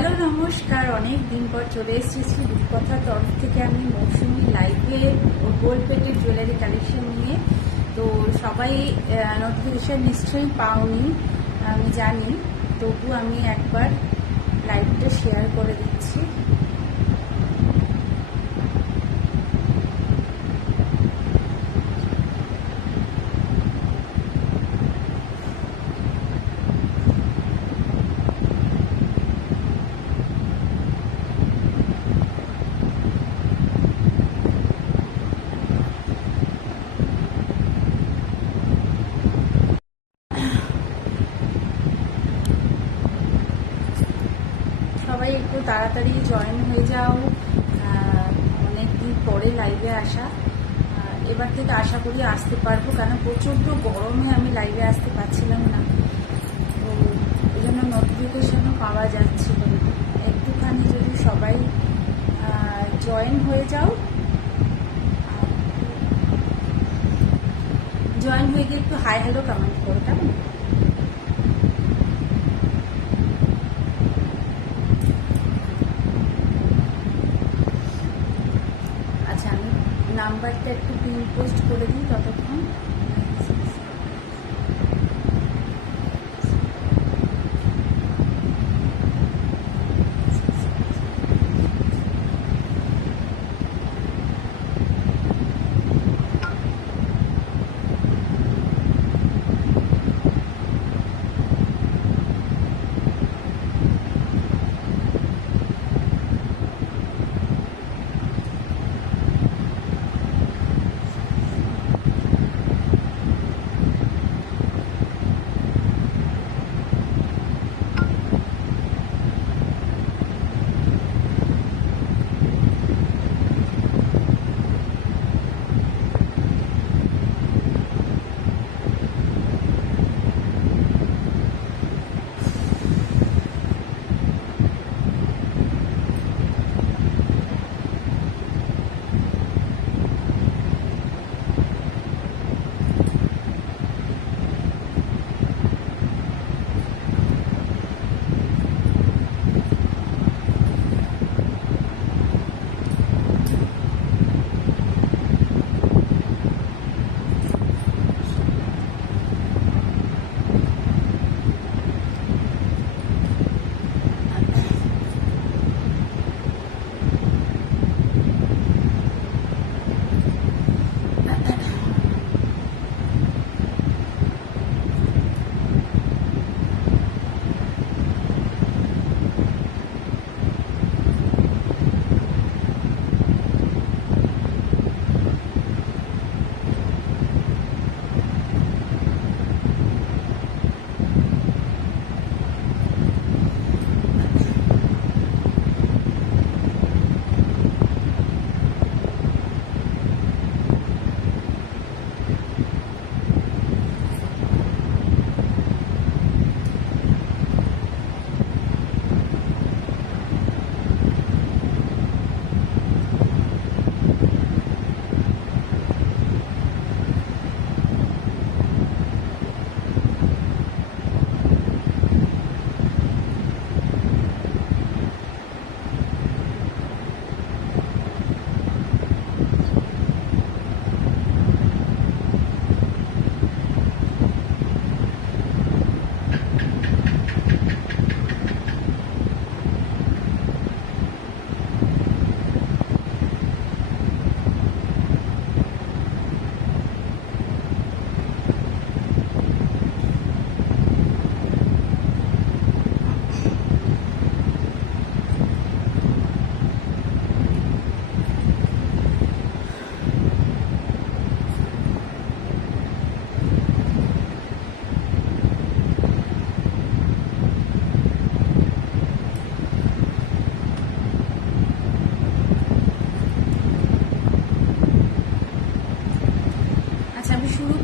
Hello নমস্কার, অনেক দিন পর চলে এসেছি রূপকথার তরফ থেকে আমি মৌসুমি লাইভে গোল্ড প্লেটেড জুয়েলারি কালেকশন নিয়ে। তো সবাই নোটিফিকেশন নিশ্চয়ই পাওনি আমি জানি, তবু আমি একবার লাইভটা শেয়ার করে দিচ্ছি। সবাই একটু তাড়াতাড়ি জয়েন হয়ে যাও, অনেকদিন পরে লাইভে আসা। এবার থেকে আশা করি আসতে পারবো, কারণ প্রচণ্ড গরমে আমি লাইভে আসতে পারছিলাম না, তো এই জন্য নোটিফিকেশনও পাওয়া যাচ্ছিল না। একটুখানি যদি সবাই জয়েন হয়ে যাও, জয়েন হয়ে গিয়ে একটু হাই হ্যালো কমেন্ট করো, কেমন? আচ্ছা, আমি নাম্বারটা একটু পিন পোস্ট করে দিই ততক্ষণ।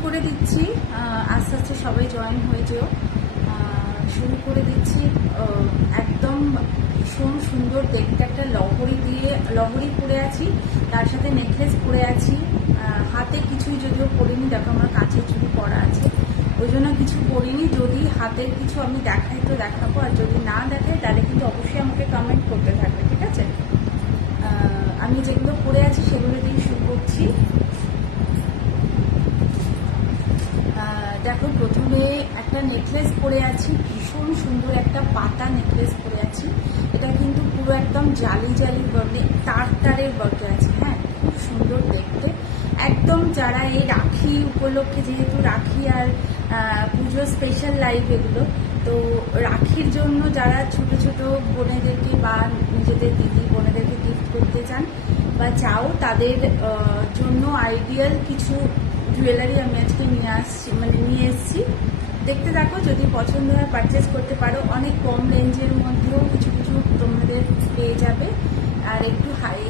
করে দিচ্ছি, আস্তে আস্তে সবাই জয়েন হয়ে যেও। শুরু করে দিচ্ছি। একদম ভীষণ সুন্দর দেখতে একটা লহরি পরে আছি, তার সাথে নেকলেস পরে আছি, হাতে কিছুই যদিও পরিনি, দেখো আমার কাঁচের চুড়ি পরা আছে। ওই জন্য কিছু করিনি। যদি হাতের কিছু আমি দেখাই তো দেখাবো, আর যদি না দেখাই তাহলে কিন্তু অবশ্যই আমাকে কমেন্ট করতে থাকবে, ঠিক আছে? আমি যেগুলো পরে আছি সেগুলো দিয়ে শুরু করছি। দেখো, প্রথমে একটা নেকলেস পরে আছি, ভীষণ সুন্দর একটা পাতা নেকলেস পরে আছি। এটা কিন্তু পুরো একদম জালি জালি বর্গে, তারের বর্গে আছে। হ্যাঁ, খুব সুন্দর দেখতে একদম। যারা এই রাখি উপলক্ষে, যেহেতু রাখি আর পুজো স্পেশাল লাইভ এগুলো, তো রাখির জন্য যারা ছোট ছোট বোনেদেরকে বা নিজেদের দিদি বোনেদেরকে গিফট করতে চান বা চাও, তাদের জন্য আইডিয়াল কিছু জুয়েলারি আমি আজকে নিয়ে এসেছি। দেখতে থাকো, যদি পছন্দ হয় পারচেস করতে পারো। অনেক কম রেঞ্জের মধ্যেও কিছু কিছু তোমাদের পেয়ে যাবে, আর একটু হাই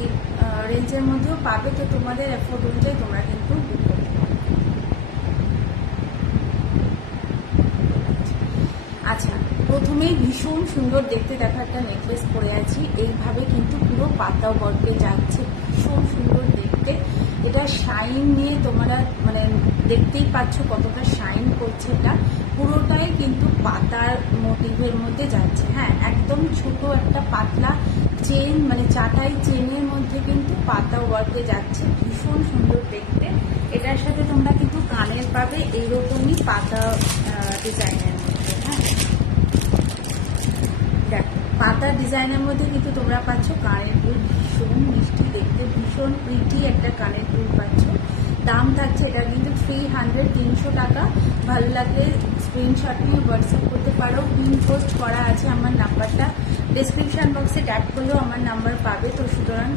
রেঞ্জের মধ্যেও পাবে। তো তোমাদের এফোর্ড অনুযায়ী তোমরা কিন্তু বুক করতে পারো। আচ্ছা, প্রথমেই ভীষণ সুন্দর দেখতে দেখো একটা নেকলেস পরে আছি। এইভাবে কিন্তু পুরো পাতা বর্গে যাচ্ছে, ভীষণ সুন্দর দেখতে। এটা শাইন নিয়ে তোমরা দেখতেই পাচ্ছ কতটা শাইন করছে। এটা পুরোটাই কিন্তু পাতার মোটিভের মধ্যে যাচ্ছে। হ্যাঁ, একদম ছোট একটা পাতলা চেন, চাটাই চেনের মধ্যে কিন্তু পাতা ওয়ার্কে যাচ্ছে, ভীষণ সুন্দর দেখতে। এটার সাথে তোমরা কিন্তু কানের পাবে এইরকমই পাতা ডিজাইনের মধ্যে। হ্যাঁ, দেখো, পাতা ডিজাইনের মধ্যে কিন্তু তোমরা পাচ্ছ কানের দুল, ভীষণ মিষ্টি দেখতে, ভীষণ প্রিটি একটা কানের দুল পাচ্ছ। দাম থাকছে এটা কিন্তু 300 টাকা। ভালো লাগলে স্ক্রিনশট নিয়ে হোয়াটসঅ্যাপ করতে পারো। পিন পোস্ট করা আছে আমার নাম্বারটা, ডেসক্রিপশন বক্সে ট্যাগ করলেও আমার নাম্বার পাবে। তো সুতরাং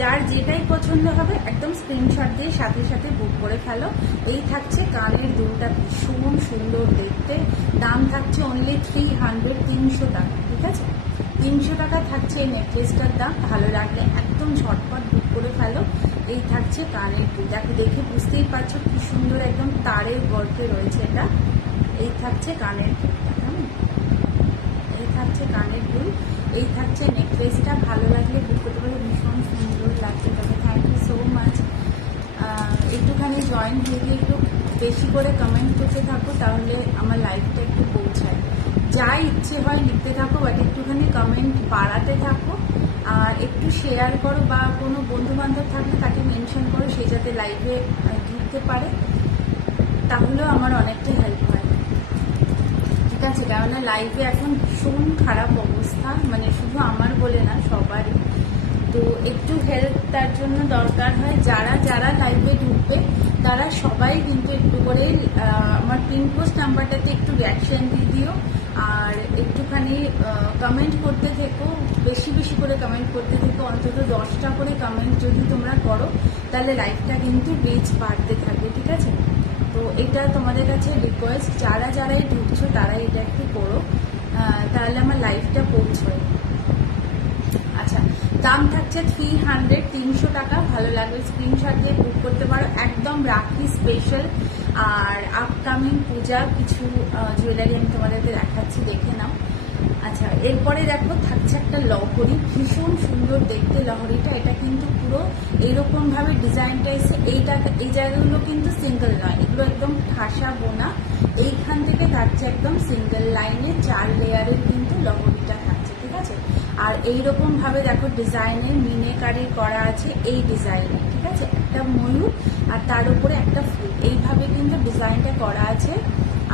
যার যেটাই পছন্দ হবে একদম স্ক্রিনশট দিয়ে সাথে সাথে বুক করে ফেলো। এই থাকছে কানের দুলটা, ভীষণ সুন্দর দেখতে। দাম থাকছে অনলি 300 টাকা, ঠিক আছে? 300 টাকা থাকছে এই নেকলেসটার দাম। ভালো লাগলে একদম ঝটপট বুক করে ফেলো। এই থাকছে কানের দুল, দেখে বুঝতেই পারছো কি সুন্দর একদম তারের গর্তে রয়েছে এটা। এই থাকছে কানের দুলটা, এই থাকছে কানের দুল, এই থাকছে নেকলেসটা। ভালো লাগলে বুক করতে পারো, ভীষণ সুন্দর লাগছে। তবে থ্যাংক ইউ সো মাচ। একটুখানি জয়েন হয়ে গিয়ে একটু বেশি করে কমেন্ট করতে থাকো, তাহলে আমার লাইফটা একটু পৌঁছায়। যা ইচ্ছে হয় লিখতে থাকো, বাট একটুখানি কমেন্ট বাড়াতে থাকো। আর একটু শেয়ার করো, বা কোনো বন্ধু বান্ধব থাকলে তাকে মেনশন করো, সে যাতে লাইভে ঢুকতে পারে, তাহলেও আমার অনেকটা হেল্প হয়, ঠিক আছে? কেননা লাইভে এখন ভীষণ খারাপ অবস্থা, শুধু আমার বলে না, সবারই। তো একটু হেল্প তার জন্য দরকার হয়। যারা যারা লাইভে ঢুকবে তারা সবাই কিন্তু একটু করে আমার পিন পোস্ট নাম্বারটাতে একটু রিয়াকশন দিয়ে দিও, আর একটুখানি কমেন্ট করতে থেকো, বেশি বেশি করে কমেন্ট করতে থেকো। অন্তত 10টা করে কমেন্ট যদি তোমরা করো, তাহলে লাইভটা কিন্তু রিচ বাড়তে থাকবে, ঠিক আছে? তো এটা তোমাদের কাছে রিকোয়েস্ট, যারা যারাই ঢুকছো তারা এটা একটু করো, তাহলে আমার লাইভটা পৌঁছয়। আচ্ছা, দাম থাকছে 300 টাকা। ভালো লাগবে স্ক্রিনশট দিয়ে বুক করতে পারো। একদম রাখি স্পেশাল। আর আপকামিং পূজা কিছু জুয়েলারি আমি তোমাদেরকে দেখাচ্ছি, দেখে নাও। আচ্ছা, এরপরে দেখো থাকছে একটা লহরি, ভীষণ সুন্দর দেখতে লহরিটা। এটা কিন্তু পুরো এইরকমভাবে ডিজাইনটা এসে এই জায়গাগুলো কিন্তু সিঙ্গেল নয়, এগুলো একদম ঠাসা বোনা। এইখান থেকে থাকছে একদম সিঙ্গেল লাইনে 4 লেয়ারের কিন্তু লহরিটা থাকছে, ঠিক আছে? আর এইরকম ভাবে দেখো ডিজাইনের মিনেকারি করা আছে, এই ডিজাইনে, ঠিক আছে? একটা ময়ূর আর তার উপরে একটা ফুল, এইভাবে কিন্তু ডিজাইনটা করা আছে।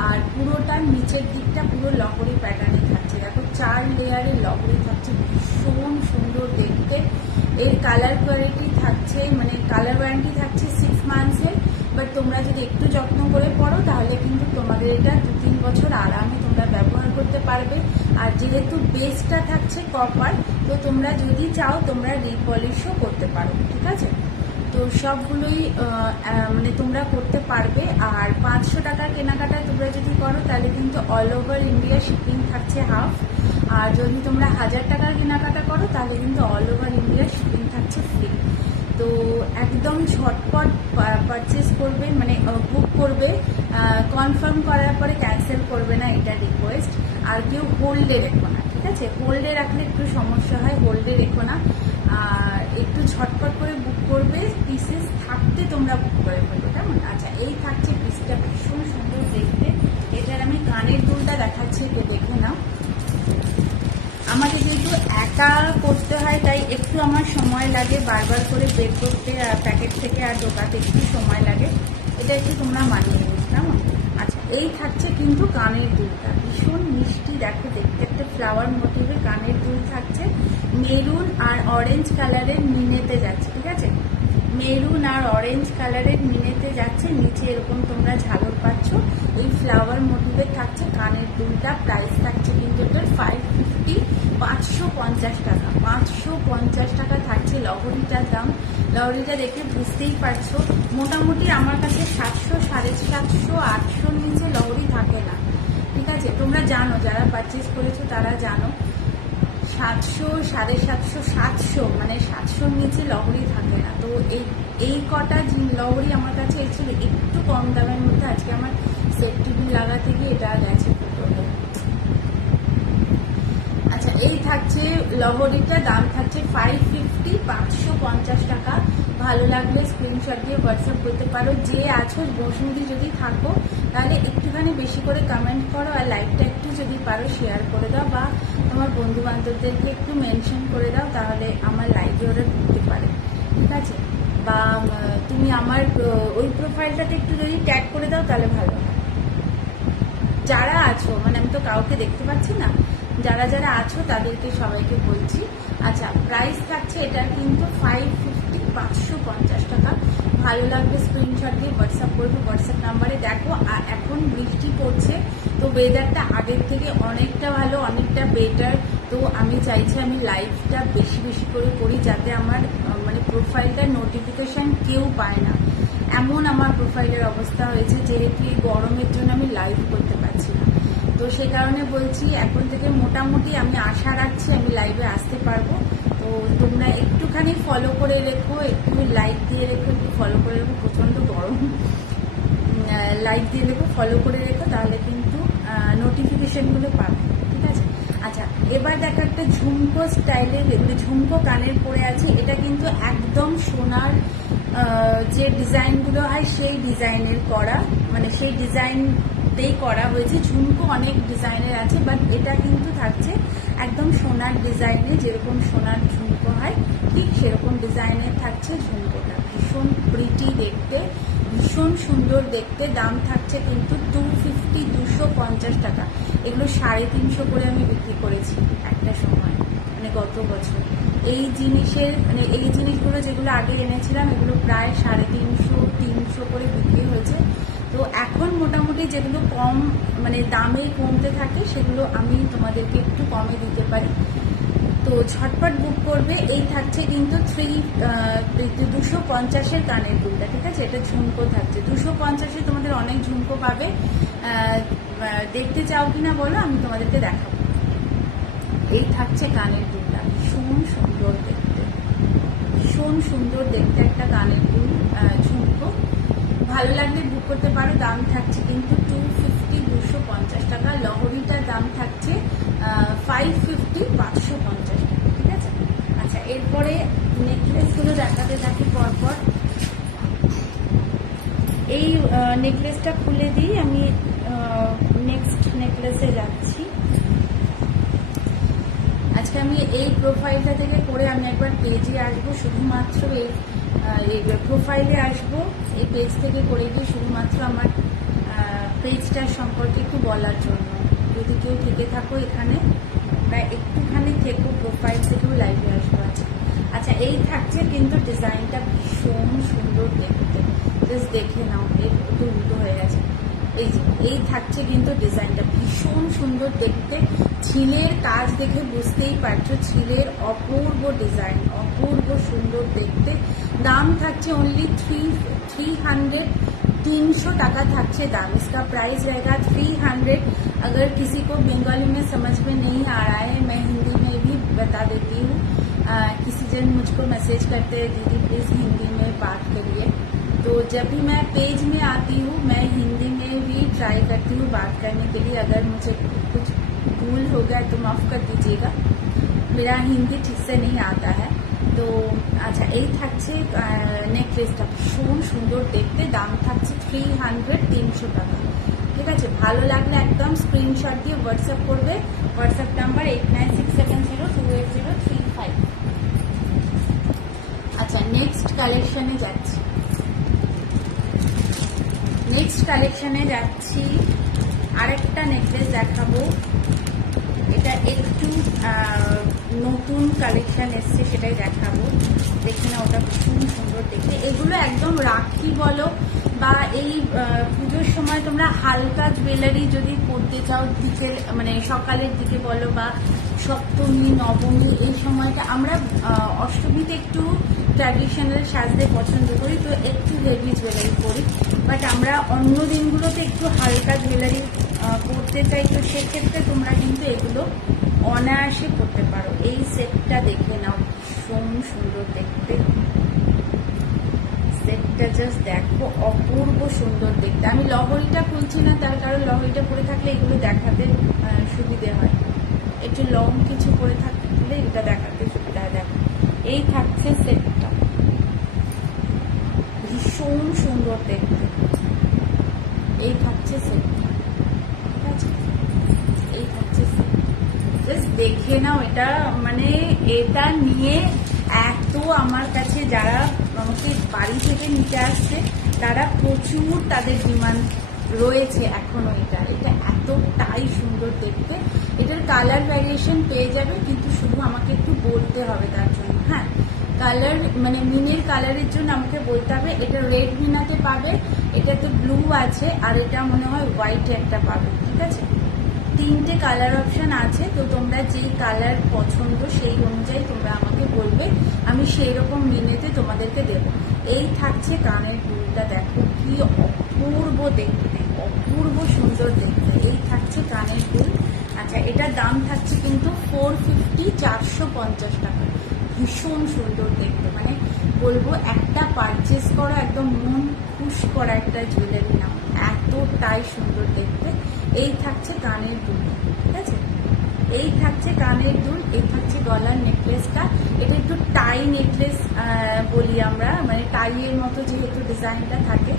আর পুরোটা নিচের দিকটা পুরো লহরি প্যাটার্নে থাকছে। দেখো 4 লেয়ারের লহরি থাকছে, ভীষণ সুন্দর দেখতে। এর কালার কোয়ালিটি থাকছে, কালার ওয়ারেন্টি থাকছে 6 মান্থসের। বাট তোমরা যদি একটু যত্ন করে পড়ো, তাহলে কিন্তু তোমাদের এটা 2-3 বছর আরামে তোমরা ব্যবহার করতে পারবে। আর যেহেতু বেসটা থাকছে কপার, তো তোমরা যদি চাও তোমরা রিপলিশও করতে পারো, ঠিক আছে? তো সবগুলোই তোমরা করতে পারবে। আর 500 টাকার কেনাকাটা তোমরা যদি করো, তাহলে কিন্তু অল ওভার ইন্ডিয়া শিপিং থাকছে হাফ। আর যদি তোমরা 1000 টাকার কেনাকাটা করো, তাহলে কিন্তু অল ওভার ইন্ডিয়া শিপিং থাকছে ফ্রি। তো একদম ঝটপট পারচেস করবে, বুক করবে। কনফার্ম করার পরে ক্যান্সেল করবে না, এটা রিকোয়েস্ট। আর কেউ হোল্ডে রেখো না, ঠিক আছে? হোল্ডে রাখলে একটু সমস্যা হয়, হোল্ডে রেখো না। আর একটু ঝটপট করে বুক করবে, পিসেস থাকতে তোমরা বুক করে ফেলবে, কেমন? আচ্ছা, এই থাকছে পিসটা, ভীষণ সুন্দর দেখতে। এটার আমি কানের দুলটা দেখাচ্ছি, একটু দেখে নাও। আমাকে যেহেতু একা করতে হয় তাই একটু আমার সময় লাগে বারবার করে বের করতে, প্যাকেট থেকে আর ঢোকাতে একটু সময় লাগে, এটা একটু তোমরা মানিয়ে নিও, কেমন? আচ্ছা, এই থাকছে কিন্তু কানের দুলটা, ভীষণ মিষ্টি দেখো দেখতে, একটা ফ্লাওয়ার মোটিভে কানের দুল থাকছে, মেরুন আর অরেঞ্জ কালারের মিনেতে যাচ্ছে, ঠিক আছে? মেরুন আর অরেঞ্জ কালারের মিনেতে যাচ্ছে, নিচে এরকম তোমরা ঝালর পাচ্ছ, এই ফ্লাওয়ার মোটিভের থাকছে কানের দুলটা। প্রাইস থাকছে কিন্তু এটার 550, 550 টাকা, 550 টাকা থাকছে লহরিটার দাম। লহরিটা দেখে বুঝতেই পারছো, মোটামুটি আমার কাছে 700, 750, 800 নিচে লহরি থাকে না, ঠিক আছে? তোমরা জানো, যারা পারচেস করেছো তারা জানো, 700, 750, 700, মানে 700 নিচে লহরি থাকে না। তো এই কটা লহরি আমার কাছে এসেছিল একটু কম দামের মধ্যে। আজকে আমার সেফটি বিল লাগাতে গিয়ে এটা গেছে ফুটোটা। আচ্ছা, এই থাকছে লহরিটা, দাম থাকছে 550, 550 টাকা। ভালো লাগলে স্ক্রিনশট দিয়ে হোয়াটসঅ্যাপ করতে পারো। যে আছো বসুন্ধী যদি থাকো তাহলে একটুখানি বেশি করে কমেন্ট করো, আর লাইকটা একটু যদি পারো শেয়ার করে দাও, বা তোমার বন্ধু বান্ধবদেরকে একটু মেনশন করে দাও, তাহলে আমার লাইভে ওরা ঢুকতে পারে, ঠিক আছে? বা তুমি আমার ওই প্রোফাইলটাতে একটু যদি ট্যাগ করে দাও তাহলে ভালো হয়। যারা আছো, মানে আমি তো কাউকে দেখতে পাচ্ছি না, যারা যারা আছো তাদেরকে সবাইকে বলছি। আচ্ছা, প্রাইস থাকছে এটার কিন্তু 550, 550 টাকা। ভালো লাগবে স্ক্রিনশট দিয়ে হোয়াটসঅ্যাপ করবে, হোয়াটসঅ্যাপ নাম্বারে। দেখো এখন বৃষ্টি পড়ছে, তো ওয়েদারটা আগের থেকে অনেকটা ভালো, অনেকটা বেটার। তো আমি চাইছি আমি লাইভটা বেশি বেশি করে করি, যাতে আমার মানে প্রোফাইলটার নোটিফিকেশান কেউ পায় না, এমন আমার প্রোফাইলের অবস্থা হয়েছে, যেহেতু এই গরমের জন্য আমি লাইভ করতে পারছি না। তো সেই কারণে বলছি, এখন থেকে মোটামুটি আমি আশা রাখছি আমি লাইভে আসতে পারবো। তো তোমরা একটুখানি ফলো করে রেখো, একটু লাইক দিয়ে রেখো, একটু ফলো করে রেখো, প্রচণ্ড গরম, লাইক দিয়ে রেখো, ফলো করে রেখো, তাহলে কিন্তু নোটিফিকেশানগুলো পাবে, ঠিক আছে? আচ্ছা, এবার দেখো একটা ঝুমকো স্টাইলের, এগুলো ঝুমকো কানের পরে আছে। এটা কিন্তু একদম সোনার যে ডিজাইনগুলো হয় সেই ডিজাইনের করা, মানে সেই ডিজাইনতেই করা হয়েছে। ঝুমকো অনেক ডিজাইনের আছে, বাট এটা কিন্তু থাকছে একদম সোনার ডিজাইনে, যেরকম সোনার ঝুমকো হয় ঠিক সেরকম ডিজাইনের থাকছে ঝুমকোটা। ভীষণ প্রিটি দেখতে, ভীষণ সুন্দর দেখতে। দাম থাকছে কিন্তু 250, 250 টাকা। এগুলো 350 করে আমি বিক্রি করেছি একটা সময়, মানে গত বছর। এই জিনিসের মানে এই জিনিসগুলো যেগুলো আগে এনেছিলাম, এগুলো প্রায় 350, 300 করে বিক্রি হয়েছে। তো এখন মোটামুটি যেগুলো কম মানে দামে কমতে থাকে, সেগুলো আমি তোমাদেরকে একটু কমে দিতে পারি। তো ঝটপট বুক করবে। এই থাকছে কিন্তু 250-এর কানের দুলটা, ঠিক আছে? এটা ঝুমকো থাকছে 250-এ, তোমাদের অনেক ঝুমকো পাবে। দেখতে চাও কিনা বলো, আমি তোমাদেরকে দেখাবো। এই থাকছে কানের দুলটা, ভীষণ সুন্দর দেখতে, ভীষণ সুন্দর দেখতে একটা কানের দুল ঝুমকো। ভালো লাগলে বুক করতে পারো। দাম থাকছে কিন্তু 250, 250 টাকা। লহরিটার দাম থাকছে 550, 550 টাকা, ঠিক আছে? আচ্ছা, এরপরে নেকলেসগুলো দেখাতে থাকি পরপর। এই নেকলেসটা খুলে দিই, আমি নেক্সট নেকলেসে যাচ্ছি। আজকে আমি এই প্রোফাইলটা থেকে করে আমি একবার পেজে আসবো, শুধুমাত্র এই প্রোফাইলে আসবো, এই পেজ থেকে করে গিয়ে শুধুমাত্র আমার পেজটার সম্পর্কে একটু বলার জন্য। যদি কেউ থেকে থাকো এখানে, বা একটুখানি থেকো, প্রোফাইল থেকেও লাইভে আসবো আজকে। আচ্ছা, এই থাকছে কিন্তু ডিজাইনটা ভীষণ সুন্দর দেখতে, জাস্ট দেখে নাও, একটু উল্টো হয়ে গেছে। এই থাকছে কিন্তু ডিজাইনটা ভীষণ সুন্দর দেখতে। ঝিলের কাজ দেখে বুঝতেই পারছো, ঝিলের অপূর্ব ডিজাইন, অপূর্ব সুন্দর দেখতে। দাম থাকছে অনলি 300 টাকা থাকছে दाम। इसका प्राइस रहेगा 300। अगर किसी को बंगाली में समझ में नहीं आ रहा है, मैं हिंदी में भी बता देती हूँ। किसी जन मुझको मैसेज करते हैं, दीदी प्लीज़ हिंदी में बात करिए। तो जब भी मैं पेज में आती हूँ, मैं हिंदी में भी ट्राई करती हूँ बात करने के लिए। अगर मुझे कुछ भूल हो गया तो माफ़ कर दीजिएगा, मेरा हिंदी ठीक से नहीं आता है। तो তো আচ্ছা, এই থাকছে নেকলেসটা, ভীষণ সুন্দর দেখতে, দাম থাকছে 300 টাকা। ঠিক আছে, ভালো লাগলে একদম স্ক্রিনশট দিয়ে হোয়াটসঅ্যাপ করবে। WhatsApp number 8967028035। আচ্ছা, নেক্সট কালেকশনে যাচ্ছি। আরেকটা নেকলেস দেখাবো। এটা একটু নতুন কালেকশন এসছে, সেটাই দেখাবো। দেখে না, ওটা ভীষণ সুন্দর দেখতে। এগুলো একদম রাখি বলো বা এই পুজোর সময় তোমরা হালকা জুয়েলারি যদি পরতে চাও, বিকেল মানে সকালের দিকে বলো বা সপ্তমী নবমী, এই সময়টা আমরা অষ্টমীতে একটু ট্র্যাডিশনাল সাজতে পছন্দ করি, তো একটু হেভি জুয়েলারি পরি। বাট আমরা অন্য দিনগুলোতে একটু হালকা জুয়েলারি করতে চাই, তো সেক্ষেত্রে তোমরা কিন্তু এগুলো অনায়াসে করতে পারো। এই সেটটা দেখে নাও, ভীষণ সুন্দর দেখতে। সেটটা জাস্ট দেখো, অপূর্ব সুন্দর দেখতে। আমি লহরিটা খুলছি না, তার কারণ লহরিটা পরে থাকলে এগুলো দেখাতে সুবিধে হয়। একটু লং কিছু পরে থাকলে এটা দেখাতে সুবিধা হয়। দেখো, এই থাকছে সেটটা, ভীষণ সুন্দর দেখতে। এই থাকছে সেটটা, ঠিক আছে, এই থাকছে সেট। জাস্ট দেখে নাও, এটা মানে এটা নিয়ে এত আমার কাছে যারা আমাকে বাড়ি থেকে নিতে আসছে, তারা প্রচুর তাদের ডিমান্ড রয়েছে এখনো। এটা এতটাই সুন্দর দেখতে। এটার কালার ভ্যারিয়েশন পেয়ে যাবে, কিন্তু শুধু আমাকে একটু বলতে হবে তার জন্য। হ্যাঁ, কালার মানে মিনের কালারের জন্য আমাকে বলতে হবে। এটা রেড মিনাতে পাবে, এটাতে ব্লু আছে, আর এটা মনে হয় হোয়াইট একটা পাবে। ঠিক আছে, 3টে কালার অপশন আছে, তো তোমরা যেই কালার পছন্দ সেই অনুযায়ী তোমরা আমাকে বলবে, আমি সেই রকম মিনেতে তোমাদেরকে দেব। এই থাকছে কানের দুলটা, দেখো কি অপূর্ব দেখতে, অপূর্ব সুন্দর দেখতে। এই থাকছে কানের দুল। আচ্ছা, এটার দাম থাকছে কিন্তু 450 টাকা। ভীষণ সুন্দর দেখতে, মানে বলবো একটা পারচেস করো, একদম মন খুশ করা একটা জুয়েলারি নাও, এতটাই সুন্দর দেখতে। এই থাকছে কানের দুল, ঠিক আছে, এই থাকছে কানের দুল। এই থাকছে গলার নেকলেসটা। এটা একটু টাই নেকলেস বলি আমরা, মানে টাইয়ের মতো যেহেতু ডিজাইনটা থাকে,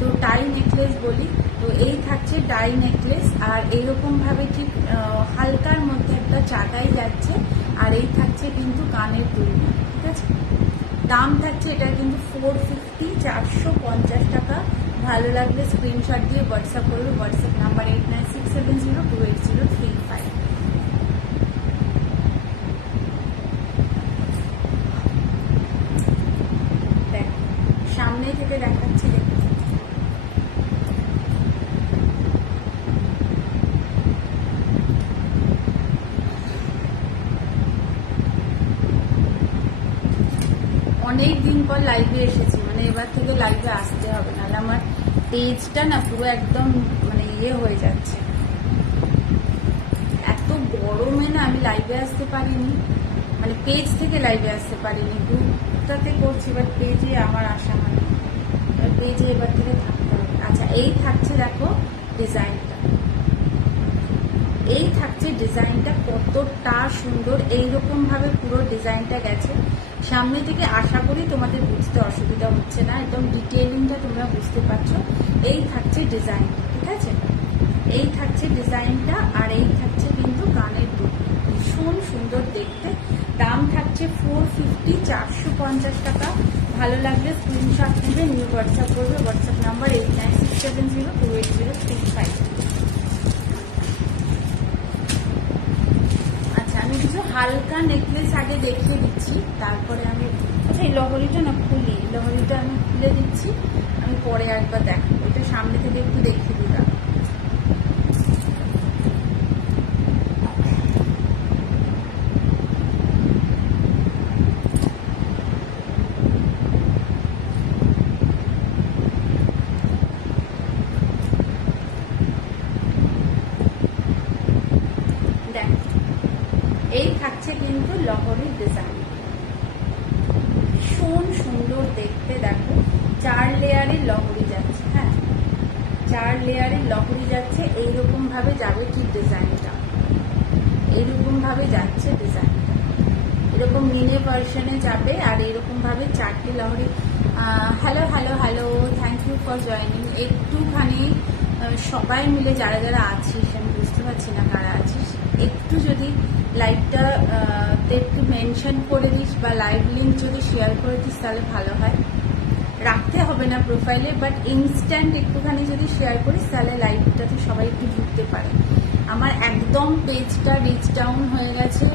তো টাই নেকলেস বলি। তো এই থাকছে টাই নেকলেস, আর এইরকম ভাবে ঠিক হালকার মধ্যে একটা চাটাই যাচ্ছে। আর এই থাকছে কিন্তু কানের দুল, ঠিক আছে। দাম থাকছে এটা কিন্তু 450 টাকা। ভালো লাগলে স্ক্রিনশট দিয়ে হোয়াটসঅ্যাপ করবে। WhatsApp number 8967028035। দেখ, সামনে থেকে দেখাচ্ছি, দেখতে অনেক দিন পর লাইভে এসেছি, মানে এবার থেকে লাইভে আসতে হবে, নাহলে আমার পেজটা না পুরো একদম মানে হয়ে যাচ্ছে। এত গরমে না আমি লাইভে আসতে পারিনি, মানে পেজ থেকে লাইভে আসতে পারিনি। গ্রুপটাতে করছি, বাট পেজে আমার আসা হয়নি। পেজে এবার থেকে থাকতে হবে। আচ্ছা, এই থাকছে দেখো ডিজাইনটা, এই থাকছে ডিজাইনটা, কতটা সুন্দর। এইরকম ভাবে পুরো ডিজাইনটা গেছে। সামনে থেকে আশা করি তোমাদের বুঝতে অসুবিধা হচ্ছে না, একদম ডিটেইলিংটা তোমরা বুঝতে পারছো। এই থাকছে ডিজাইনটা, ঠিক আছে, এই থাকছে ডিজাইনটা। আর এই থাকছে কিন্তু কানের দুল, ভীষণ সুন্দর দেখতে। দাম থাকছে 450 টাকা। ভালো লাগলে স্ক্রিনশট নেবে, নিয়ে হোয়াটসঅ্যাপ করবে। WhatsApp number 8967028035। আমি কিছু হালকা নেকলেস আগে দেখিয়ে দিচ্ছি, তারপরে আমি আচ্ছা এই লহরিটা না খুলি, লহরিটা আমি খুলে দিচ্ছি, আমি পরে একবার দেখাবো। এটা সামনে থেকে একটু দেখিয়ে দিলাম। এই থাকছে কিন্তু লহরির ডিজাইন, ভীষণ সুন্দর দেখতে। দেখো, 4 লেয়ারের লহরি যাচ্ছে। হ্যাঁ, 4 লেয়ারের লহরি যাচ্ছে। এইরকম ভাবে যাবে ঠিক ডিজাইনটা, এইরকম ভাবে যাচ্ছে ডিজাইনটা। এরকম মিনি ভার্সনে যাবে। আর এরকমভাবে 4টে লহরি। Hello hello hello, thank you for joining. একটুখানি সবাই মিলে যারা যারা আছিস, আমি বুঝতে পারছি না কারা আছিস, একটু যদি লাইভটা একটু মেনশন করে দিস বা লাইভ লিঙ্ক যদি শেয়ার করে দিস তাহলে ভালো হয়। রাখতে হবে না প্রোফাইলে, বাট ইনস্ট্যান্ট একটুখানি যদি শেয়ার করিস তাহলে লাইভটাতে সবাই একটু ঢুকতে পারে। আমার একদম পেজটা রিচ ডাউন হয়ে গেছে,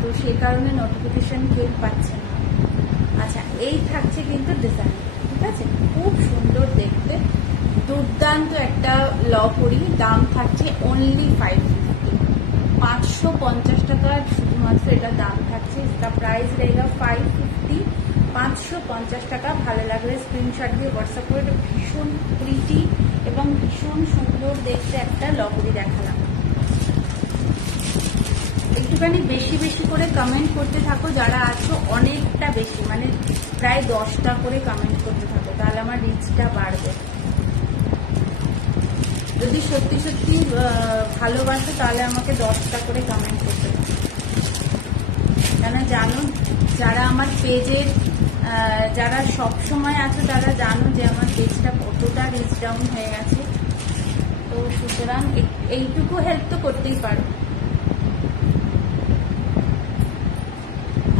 তো সেই কারণে নোটিফিকেশন কেউ পাচ্ছে না। আচ্ছা, এই থাকছে কিন্তু ডিজাইন, ঠিক আছে, খুব সুন্দর দেখতে, দুর্দান্ত একটা ল করি। দাম থাকছে অনলি 550, 550 টাকা শুধুমাত্র এটা দাম থাকছে। इसका प्राइस रहेगा 550, 550 টাকা। ভালো লাগলে স্ক্রিনশট দিয়ে হোয়াটসঅ্যাপ করে। ভীষণ প্রিটি এবং ভীষণ সুন্দর দেখতে একটা লকরি দেখালাম। একটুখানি বেশি বেশি করে কমেন্ট করতে থাকো যারা আছো, অনেকটা বেশি, মানে প্রায় 10টা করে কমেন্ট করতে থাকো, তাহলে আমার রিচটা বাড়বে। যদি সত্যি সত্যি ভালোবাসো তাহলে আমাকে 10টা করে কমেন্ট করতে থাকো। কেন জানো, যারা আমার পেজের যারা সব সময় আছো তারা জানো যে আমার পেজটা কতটা রিচ ডাউন হয়ে গেছে। তো সুতরাং এইটুকু হেল্প তো করতেই পারো।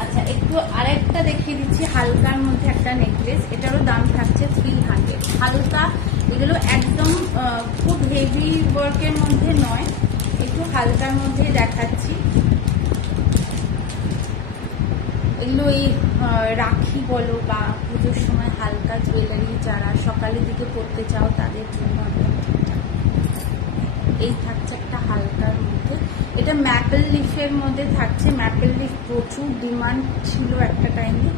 আচ্ছা, একটু আরেকটা দেখিয়ে দিচ্ছি, হালকার মধ্যে একটা নেকলেস। এটারও দাম থাকছে 300। হালকা, এগুলো একদম খুব হেভি ওয়ার্কের মধ্যে নয়, একটু হালকার মধ্যে দেখাচ্ছি। এগুলো এই রাখি বলো বা পুজোর সময় হালকা জুয়েলারি যারা সকালের দিকে পরতে চাও তাদের জন্য একদম ঠিকঠাক। এই থাকছে একটা হালকার মধ্যে, এটা ম্যাপেল লিফের মধ্যে থাকছে। ম্যাপেল লিফ প্রচুর ডিমান্ড ছিল একটা টাইমে,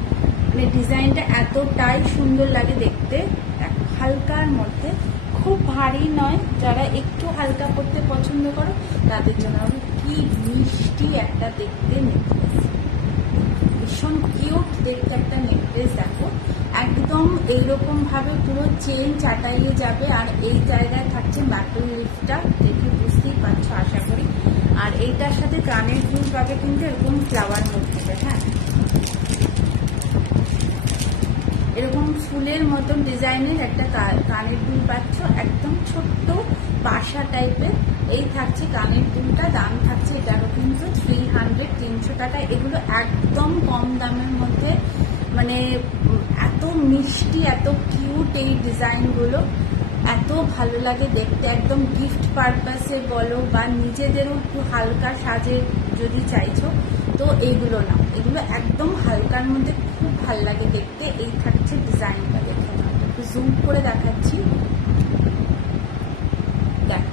মানে ডিজাইনটা এতটাই সুন্দর লাগে দেখতে। হালকার মধ্যে, খুব ভারী নয়, যারা একটু হালকা পরতে পছন্দ করো তাদের জন্য। কি মিষ্টি একটা দেখতে নেকলেস, ভীষণ কিউট দেখতে একটা নেকলেস। দেখো একদম এইরকম ভাবে পুরো চেন চাটাইয়ে যাবে। আর এই জায়গায় থাকছে ম্যাপেল লিফটা, দেখে বুঝতেই পারছো আশা করি। আর এইটার সাথে কানের দুল পাবে কিন্তু এরকম ফ্লাওয়ার মধ্যে, হ্যাঁ, এরকম ফুলের মতন ডিজাইনের একটা কানের দুল পাচ্ছ, একদম ছোট্ট বাসা টাইপের। এই থাকছে কানের দুলটা, দাম থাকছে এটারও কিন্তু 300, 300 টাকা। এগুলো একদম কম দামের মধ্যে, মানে এত মিষ্টি, এত কিউট এই ডিজাইনগুলো, এত ভালো লাগে দেখতে। একদম গিফট পারপাসে বলো বা নিজেদেরও একটু হালকা সাজে যদি চাইছো তো এইগুলো না, এগুলো একদম হালকার মধ্যে খুব ভালো লাগে দেখতে। এই থাকছে ডিজাইনটা, দেখে না, একটু জুম করে দেখাচ্ছি। দেখ,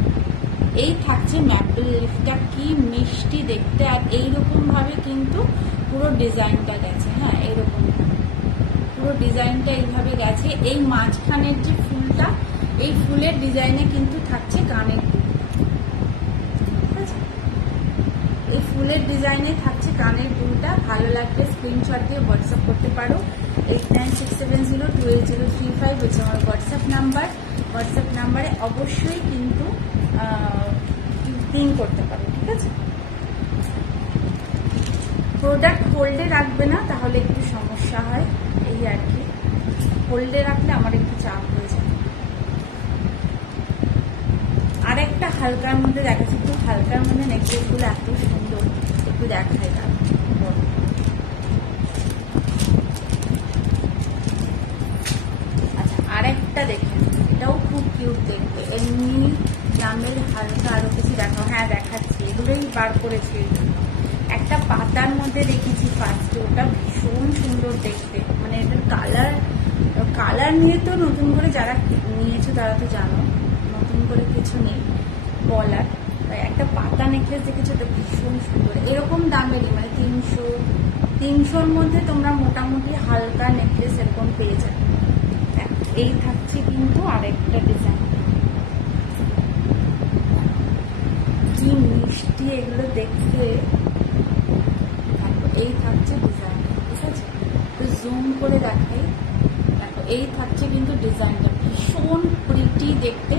এই থাকছে ম্যাপেল লিফটা, কি মিষ্টি দেখতে। আর এইরকম ভাবে কিন্তু পুরো ডিজাইনটা গেছে, হ্যাঁ, এইরকম পুরো ডিজাইনটা এইভাবে গেছে। এই মাঝখানের যে ফুলটা, এই ফুলের ডিজাইনে কিন্তু থাকছে কানের দুল, ঠিক আছে, এই ফুলের ডিজাইনে থাকছে কানের দুলটা। ভালো লাগবে স্ক্রিনশট দিয়ে হোয়াটসঅ্যাপ করতে পারো। 8967028035 হচ্ছে আমার হোয়াটসঅ্যাপ নাম্বার। হোয়াটসঅ্যাপ নাম্বারে অবশ্যই কিন্তু পিং করতে পারো, ঠিক আছে। প্রোডাক্ট হোল্ডে রাখবে না, তাহলে একটু সমস্যা হয়, এই আর কি। হোল্ডে রাখলে আমার একটু চাপ হয়ে যায়। আরেকটা হালকার মধ্যে দেখাচ্ছি, একটু হালকার মধ্যে নেকলেসগুলো এত সুন্দর, একটু দেখায় তার। আচ্ছা, আরেকটা দেখেন, এটাও খুব কিউট দেখতে। এমনি দামের হালকা আরো কিছু দেখাও। হ্যাঁ, দেখাচ্ছি, এগুলোই বার করেছি। একটা পাতার মধ্যে দেখেছি ফার্স্টে, ওটা ভীষণ সুন্দর দেখতে, মানে এটার কালার নিয়ে তো নতুন করে যারা নিয়েছো তারা তো জানো, নতুন করে কিছু নেই বলার। একটা পাতা নেকলেস দেখেছো, তো ভীষণ সুন্দর। এরকম দামেরই, মানে 300-300-র মধ্যে তোমরা মোটামুটি হালকা নেকলেস এরকম পেয়ে যাবে। এই থাকছে কিন্তু আরেকটা ডিজাইন, কি মিষ্টি এগুলো দেখতে। এই থাকছে ডিজাইন, ঠিক আছে, তো জুম করে দেখাই। দেখো, এই থাকছে কিন্তু ডিজাইনটা, ভীষণ প্রিটি দেখতে,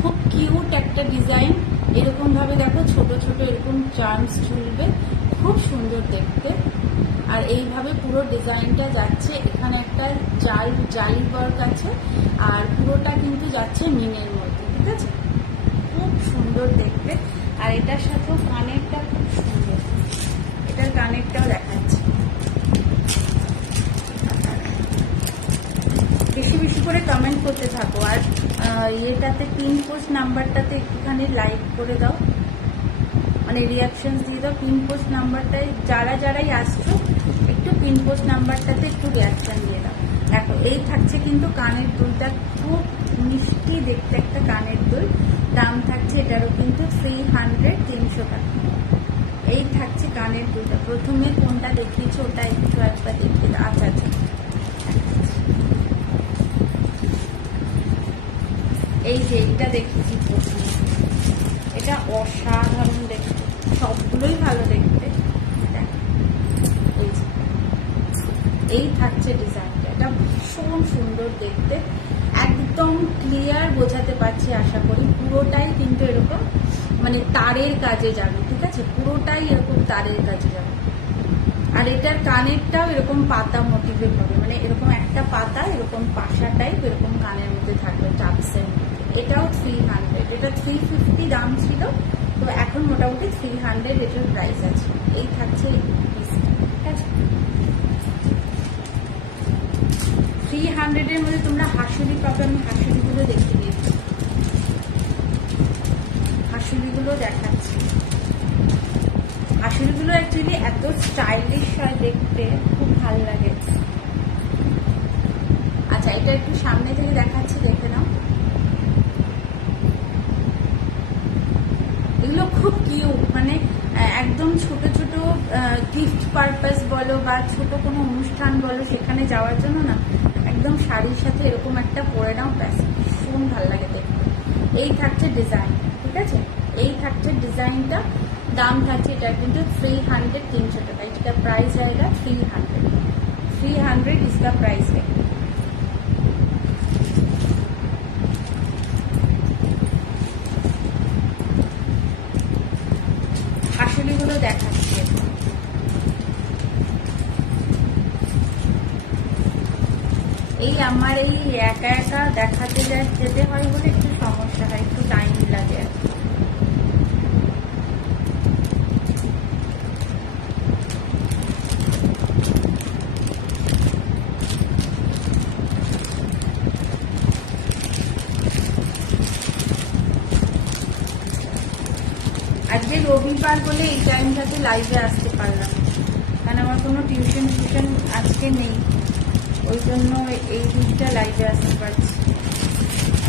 খুব কিউট একটা ডিজাইন। এরকম ভাবে দেখো ছোট ছোট এরকম চার্মস ঝুলবে, খুব সুন্দর দেখতে। আর এইভাবে পুরো ডিজাইনটা যাচ্ছে, এখানে একটা জালি ওয়ার্ক আছে, আর পুরোটা কিন্তু যাচ্ছে মিনের মধ্যে, ঠিক আছে? খুব সুন্দর দেখতে। আর এটার সাথেও কানেরটা খুব সুন্দর, এটার কানেরটাও দেখাচ্ছে। বেশি বেশি করে কমেন্ট করতে থাকো, আর ইয়েটাতে পিন পোস্ট নাম্বারটাতে একটুখানি লাইক করে দাও, মানে রিয়াকশন দিয়ে দাও। পিন পোস্ট নাম্বারটায় যারাই আসছো একটু পিন পোস্ট নাম্বারটাতে একটু রিয়াকশন দিয়ে দাও। দেখো এই থাকছে কিন্তু কানের দুলটা, খুব মিষ্টি দেখতে একটা কানের দুল। দাম থাকছে এটারও কিন্তু 300 টাকা। এই থাকছে কানের দুলটা। প্রথমে কোনটা দেখিয়েছো ওটা একটু একবার দেখিয়ে দাও। আচ্ছা আচ্ছা, এই যে এইটা দেখেছি প্রথমে, এটা অসাধারণ দেখতে, সবগুলোই ভালো দেখতে। এই থাকছে ডিজাইনটা, এটা ভীষণ সুন্দর দেখতে, একদম ক্লিয়ার বোঝাতে পারছি আশা করি। পুরোটাই কিন্তু এরকম মানে তারের কাজে যাবে, ঠিক আছে? পুরোটাই এরকম তারের কাজে যাবে। আর এটার কানেরটাও এরকম পাতা মোটিভে হবে, মানে এরকম একটা পাতা এরকম পাশা টাইপ এরকম কানের মধ্যে থাকবে চাপসের মধ্যে। এটাও 300, এটা 350 দাম ছিল, তো এখন মোটামুটি 300 এটার প্রাইস আছে। এই থাকছে পিসটা, ঠিক আছে? 300 এর মধ্যে তোমরা হাসুলি পাবে, আমি হাসুলিগুলো দেখে দিয়েছি, হাসুলিগুলো দেখাচ্ছি। হাসুলিগুলো অ্যাকচুয়ালি এত স্টাইলিশ হয় দেখতে, খুব ভালো লাগে। আচ্ছা, এটা একটু সামনে থেকে দেখাচ্ছি, দেখে নাও। এগুলো খুব কিউট, মানে একদম ছোট ছোট গিফট পারপাস বলো বা ছোট কোনো অনুষ্ঠান বলো, সেখানে যাওয়ার জন্য না একদম শাড়ির সাথে এরকম একটা পরে নাও, ব্যাস ভীষণ ভালো লাগে দেখতে। এই থাকছে ডিজাইন, ঠিক আছে? এই থাকছে ডিজাইনটা। দাম থাকছে এটা কিন্তু 300 টাকা। এটা প্রাইস आएगा 300 इसका प्राइस है। হাসুলিগুলো দেখাচ্ছে। এই আমার এই একা একা দেখাতে যেতে হয় বলে একটু সমস্যা হয়, একটু টাইম লাগে। আজকে রবিবার বলে এই টাইমটাতে লাইভে আসতে পারলাম, কারণ আমার কোনো টিউশন আজকে নেই, ওই জন্য এই দিকটা লাইভে আসতে পারছি।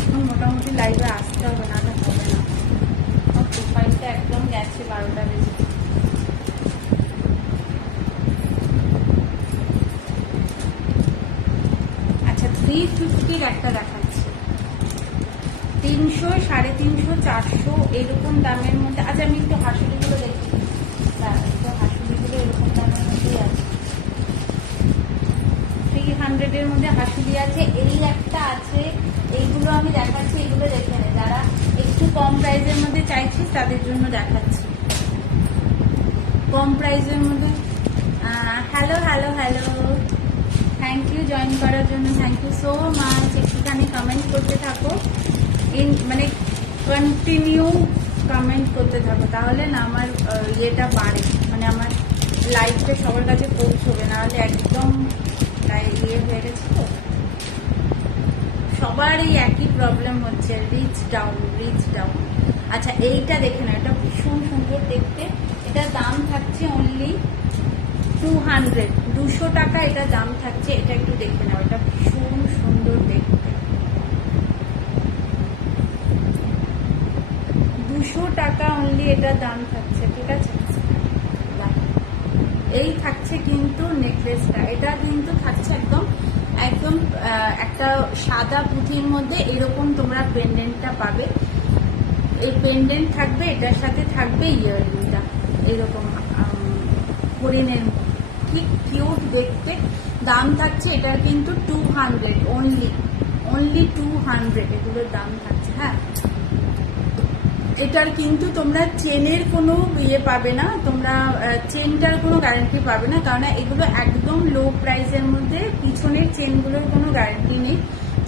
এখন মোটামুটি লাইভে আসতে হবে, না হবে না। আমার প্রোফাইলটা একদম গেছে 12টা বেজে। আচ্ছা, 350 একটা দেখাচ্ছে, 300, 350, 400 এরকম দামের মধ্যে। আচ্ছা, আমি একটু হাসুলিগুলো দেখি। হাসুলিগুলো এরকম দামের মধ্যেই আছে, 300 এর মধ্যে হাসুলি আছে। এই একটা আছে, এইগুলো আমি দেখাচ্ছি, এগুলো দেখে নে। যারা একটু কম প্রাইসের মধ্যে চাইছিস তাদের জন্য দেখাচ্ছি, কম প্রাইসের মধ্যে। Hello hello hello, thank you join করার জন্য, থ্যাংক ইউ সো মাচ। একটুখানি কমেন্ট করতে থাকো, মানে কন্টিনিউ কমেন্ট করতে থাকো, তাহলে না আমার ইয়েটা বাড়ে, মানে আমার লাইভটা সবার কাছে পৌঁছবে, নাহলে একদম ইয়ে হয়ে গেছে। তো সবার এই একই প্রবলেম হচ্ছে, রিচ ডাউন। আচ্ছা, এইটা দেখে না, এটা ভীষণ সুন্দর দেখতে। এটা দাম থাকছে অনলি 200 টাকা। এটা দাম থাকছে, এটা একটু দেখে নাও, এটা ভীষণ সুন্দর দেখতে। 200 টাকা অনলি এটা দাম থাকছে, ঠিক আছে? এই থাকছে কিন্তু নেকলেসটা, এটা কিন্তু থাকছে একদম একটা সাদা পুঁথির মধ্যে এরকম তোমরা পেন্ডেন্টটা পাবে। এই পেন্ডেন্ট থাকবে, এটার সাথে থাকবে ইয়াররিংটা এরকম হরিণের, কি কিউট দেখতে। দাম থাকছে এটার কিন্তু 200, অনলি 200 এগুলোর দাম থাকছে। হ্যাঁ, এটার কিন্তু তোমরা চেনের কোনো ইয়ে পাবে না, তোমরা চেনটার কোনো গ্যারান্টি পাবে না, কারণ এগুলো একদম লো প্রাইসের মধ্যে, পিছনের চেনগুলোর কোনো গ্যারান্টি নেই।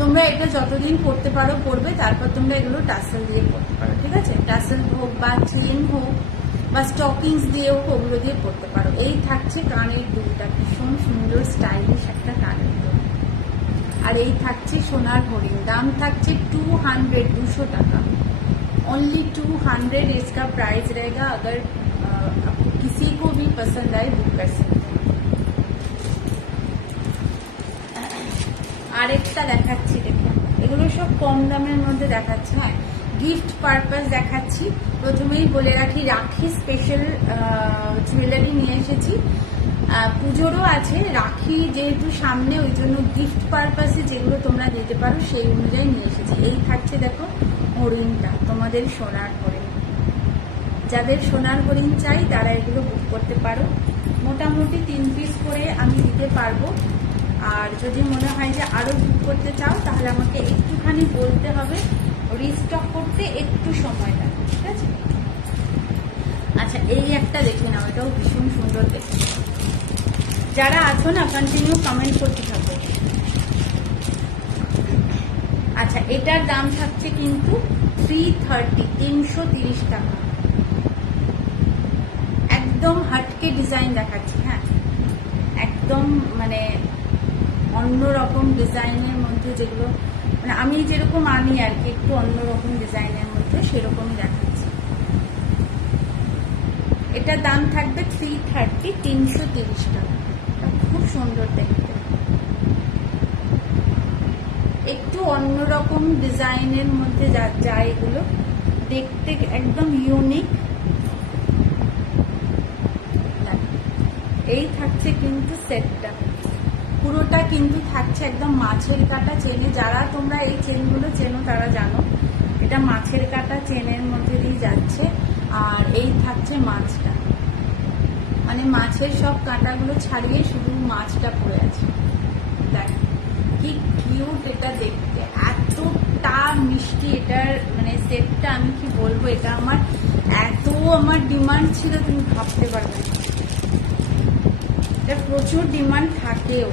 তোমরা এটা যতদিন পরতে পারো পরবে, তারপর তোমরা এগুলো টাসেল দিয়ে পরতে পারো, ঠিক আছে? টাসেল হোক বা চেন হোক বা স্টকিংস দিয়েও ওগুলো দিয়ে পরতে পারো। এই থাকছে কানের দুলটা, ভীষণ সুন্দর স্টাইলিশ একটা কানের দুল। আর এই থাকছে সোনার হরিণ, দাম থাকছে 200 টাকা, ओनली 200 इसका प्राइस रहेगा। अगर आपको किसी को भी पसंद आए बुक कर सकते हैं। আরেকটা দেখাচ্ছি, দেখুন এগুলো সব কম দামের মধ্যে দেখাচ্ছি। হ্যাঁ, গিফট পারপাস দেখাচ্ছি। প্রথমেই বলে রাখি, রাখি স্পেশাল জুয়েলারি নিয়ে এসেছি। পুজোরও আছে, রাখি যেহেতু সামনে, ওই জন্য গিফট পারপাসে যেগুলো তোমরা দিতে পারো সেই অনুযায়ী নিয়ে এসেছি। এই থাকছে দেখো হরিণটা, তোমাদের সোনার হরিণ। যাদের সোনার হরিণ চাই তারা এগুলো বুক করতে পারো। মোটামুটি 3 পিস করে আমি দিতে পারবো। আর যদি মনে হয় যে আরো বুক করতে চাও তাহলে আমাকে একটুখানি বলতে হবে, রিস্টক করতে একটু সময় লাগে, ঠিক আছে? আচ্ছা, এই একটা দেখে নাও, এটাও ভীষণ সুন্দর দেখতে। যারা আছো না, কন্টিনিউ কমেন্ট করতে থাকো। আচ্ছা, এটার দাম থাকছে কিন্তু 330 টাকা। একদম হাটকে ডিজাইন দেখাচ্ছি। হ্যাঁ, একদম মানে অন্যরকম ডিজাইনের মধ্যে, যেগুলো মানে আমি যেরকম আনি আর কি, একটু অন্যরকম ডিজাইনের মধ্যে সেরকমই দেখাচ্ছি। এটার দাম থাকবে 330 টাকা। খুব সুন্দর দেখতে, একটু অন্যরকম ডিজাইনের মধ্যে যায় এগুলো, দেখতে একদম ইউনিক। এই থাকছে কিন্তু সেটটা, পুরোটা কিন্তু থাকছে একদম মাছের কাটা চেনে। যারা তোমরা এই চেনগুলো চেনো তারা জানো, এটা মাছের কাটা চেনের মধ্যে দিয়ে যাচ্ছে। আর এই থাকছে মাছটা, মানে মাছের সব কাঁটাগুলো ছাড়িয়ে শুধু মাছটা পড়ে আছে। দেখ কি কিউট এটা দেখতে, এতটা মিষ্টি এটার মানে সেটটা। আমি কি বলবো, এটা আমার আমার ডিমান্ড ছিল, তুমি ভাবতে পারবে না। এটা প্রচুর ডিমান্ড থাকেও,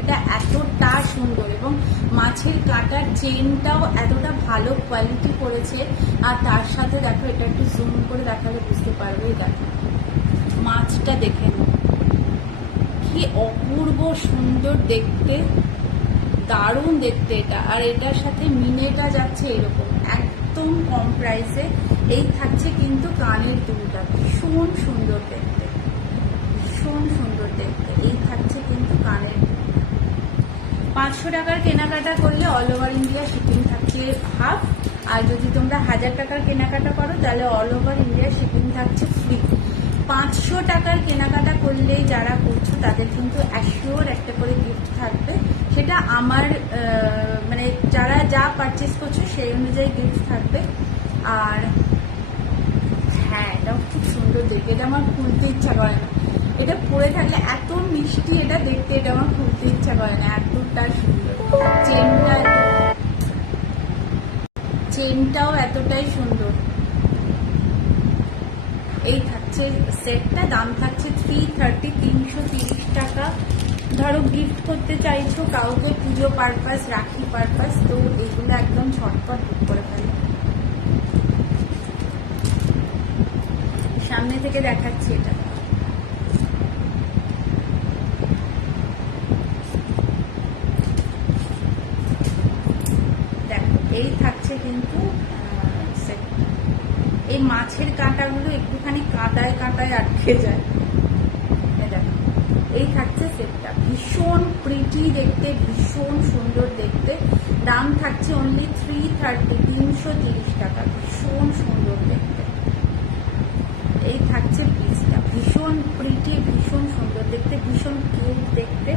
এটা এতটা সুন্দর, এবং মাছের কাটার চেনটাও এতটা ভালো কোয়ালিটি করেছে। আর তার সাথে দেখো, এটা একটু জুম করে দেখালে বুঝতে পারবে। দেখো মাছটা দেখে নাও, কি অপূর্ব সুন্দর দেখতে, দারুণ দেখতে এটা। আর এটার সাথে মিনেটা যাচ্ছে এরকম, একদম কম প্রাইসে। এই থাকছে কিন্তু কানের দুলটা, ভীষণ সুন্দর দেখতে, ভীষণ সুন্দর দেখতে। এই থাকছে কিন্তু কানের 500 টাকার কেনাকাটা করলে অল ওভার ইন্ডিয়া শিপিং থাকছে হাফ। আর যদি তোমরা 1000 টাকার কেনাকাটা করো তাহলে অল ওভার ইন্ডিয়া শিপিং থাকছে ফ্রি। 500 টাকার কেনাকাটা করলে যারা করছো তাদের কিন্তু অ্যাসিওর একটা করে গিফট থাকবে। সেটা আমার মানে যারা যা পারচেস করছো সেই অনুযায়ী গিফট থাকবে। আর হ্যাঁ, এটাও খুব সুন্দর দেখে, এটা আমার খুলতে ইচ্ছা করে না। এটা পরে থাকলে এত মিষ্টি এটা দেখতে, এটা আমার খুলতে ইচ্ছা করে না, এতটা সুন্দর। চেনটাও এতটাই সুন্দর। এই থাকছে সেটটা, দাম থাকছে 330 টাকা। ধরো গিফট করতে চাইছো কাউকে, পুজো পারপাস, রাখি পারপাস, তো এগুলো একদম ঝটপট বুক করে ফেলো। সামনে থেকে দেখাচ্ছি এটা, দেখো এই থাকছে কিন্তু সেট। এই মাছের কাঁটাগুলো একটুখানি কাঁটায় কাঁটায় আটকে যায়। দেখো এই থাকছে সেটটা, ভীষণ প্রিটি দেখতে, ভীষণ সুন্দর দেখতে। দাম থাকছে অনলি 330 টাকা, ভীষণ সুন্দর দেখতে। এই থাকছে পিসটা, ভীষণ প্রিটি, ভীষণ সুন্দর দেখতে, ভীষণ কিউট দেখতে।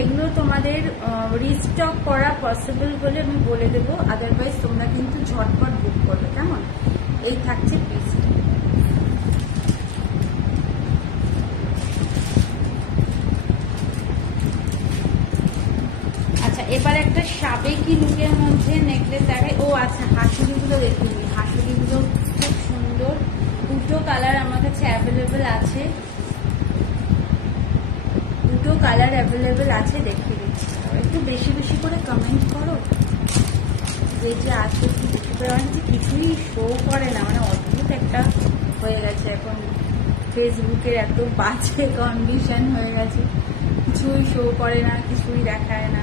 এগুলো তোমাদের রিস্টক করা পসিবল বলে আমি বলে দেবো, আদারওয়াইজ তোমরা কিন্তু ঝটপট বুক করবে, কেমন? এই থাকছে পিসটা। আচ্ছা, এবার একটা সাবেকি লুকের মধ্যে নেকলেস দেখাই। ও আচ্ছা, হাসুড়িগুলো দেখিনি, হাসুড়িগুলো খুব সুন্দর। দুটো কালার আমার কাছে অ্যাভেলেবেল আছে, দুটো কালার অ্যাভেলেবেল আছে, দেখিয়ে দিচ্ছি। একটু বেশি বেশি করে কমেন্ট করো, যে যে আছে কি বুঝতে পারে। মানে কিছুই শো করে না, মানে অদ্ভুত একটা হয়ে গেছে এখন ফেসবুকের এত বাজে কন্ডিশন হয়ে গেছে, কিছুই শো করে না, কিছুই দেখায় না।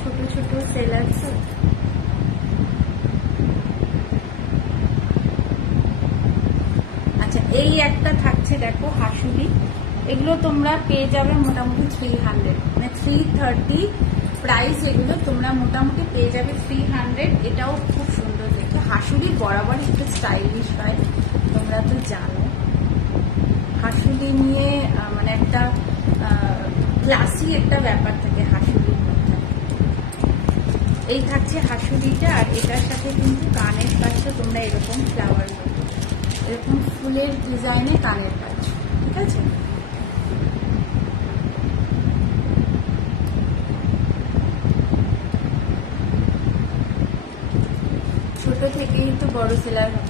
ছোট ছোট সেলার তো। আচ্ছা, এই একটা থাকছে দেখো হাসুলি, এগুলো তোমরা পেয়ে যাবে মোটামুটি 300, মানে 330 প্রাইস। এগুলো তোমরা মোটামুটি পেয়ে যাবে 300। এটাও খুব সুন্দর দেখতে, হাসুলি বরাবর একটু স্টাইলিশ হয়, তোমরা তো জানো। হাসুলি নিয়ে মানে একটা ক্লাসি একটা ব্যাপার থাকে হাসুলির মধ্যে। এই থাকছে হাসুলিটা, আর এটার সাথে কিন্তু কানের কাছে তোমরা এরকম ফ্লাওয়ার মতো, এরকম ফুলের ডিজাইনে কানের কাজ, ঠিক আছে। ছোট থেকেই তো বড় সেলার হয়।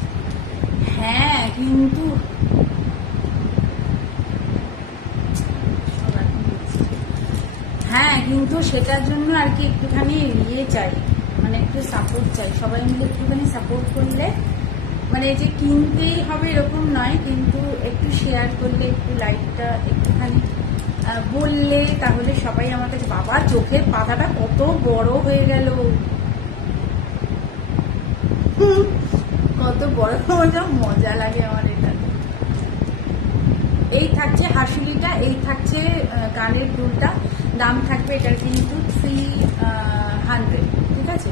হ্যাঁ কিন্তু হ্যাঁ কিন্তু সেটার জন্য আর কি একটুখানি ইয়ে চাই, মানে একটু সাপোর্ট চাই, সবাই মিলে একটুখানি সাপোর্ট করলে, মানে যে কিনতেই হবে এরকম নয়, কিন্তু একটু শেয়ার করলে, একটু লাইকটা একটুখানি বললে, তাহলে সবাই আমার কাছে, বাবা চোখের পাতাটা কত বড় হয়ে গেল, কত বড় মজা লাগে আমার এটা। এই থাকছে হাসুলিটা, এই থাকছে কানের দুলটা, দাম থাকবে এটার কিন্তু 300, ঠিক আছে।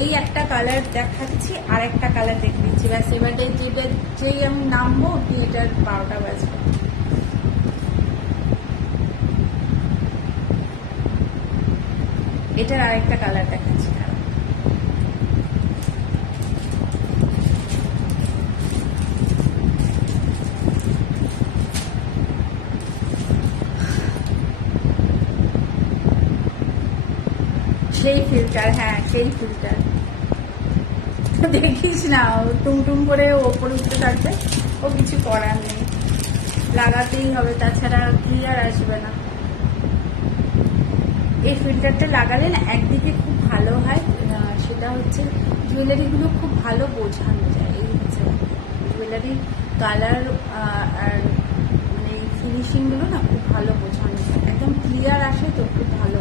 এই একটা কালার দেখাচ্ছি, আর একটা কালার দেখে দিচ্ছি, ব্যাস। এবারে যেটা যেই আমি নামবো এটার 12টা বাজবে। এটার আরেকটা কালার দেখাচ্ছি। সেই ফিল্টার, হ্যাঁ সেই ফিল্টার, দেখিস না টুমটুম করে ওপরে উঠতে থাকবে, ও কিছু করার নেই, লাগাতেই হবে, তাছাড়া ক্লিয়ার আসবে না। এই ফিল্টারটা লাগালে না একদিকে খুব ভালো হয়, সেটা হচ্ছে জুয়েলারিগুলো খুব ভালো বোঝানো যায়। এই হচ্ছে জুয়েলারির কালার আর মানে এই ফিনিশিংগুলো না খুব ভালো বোঝানো যায়, একদম ক্লিয়ার আসে, তো খুব ভালো,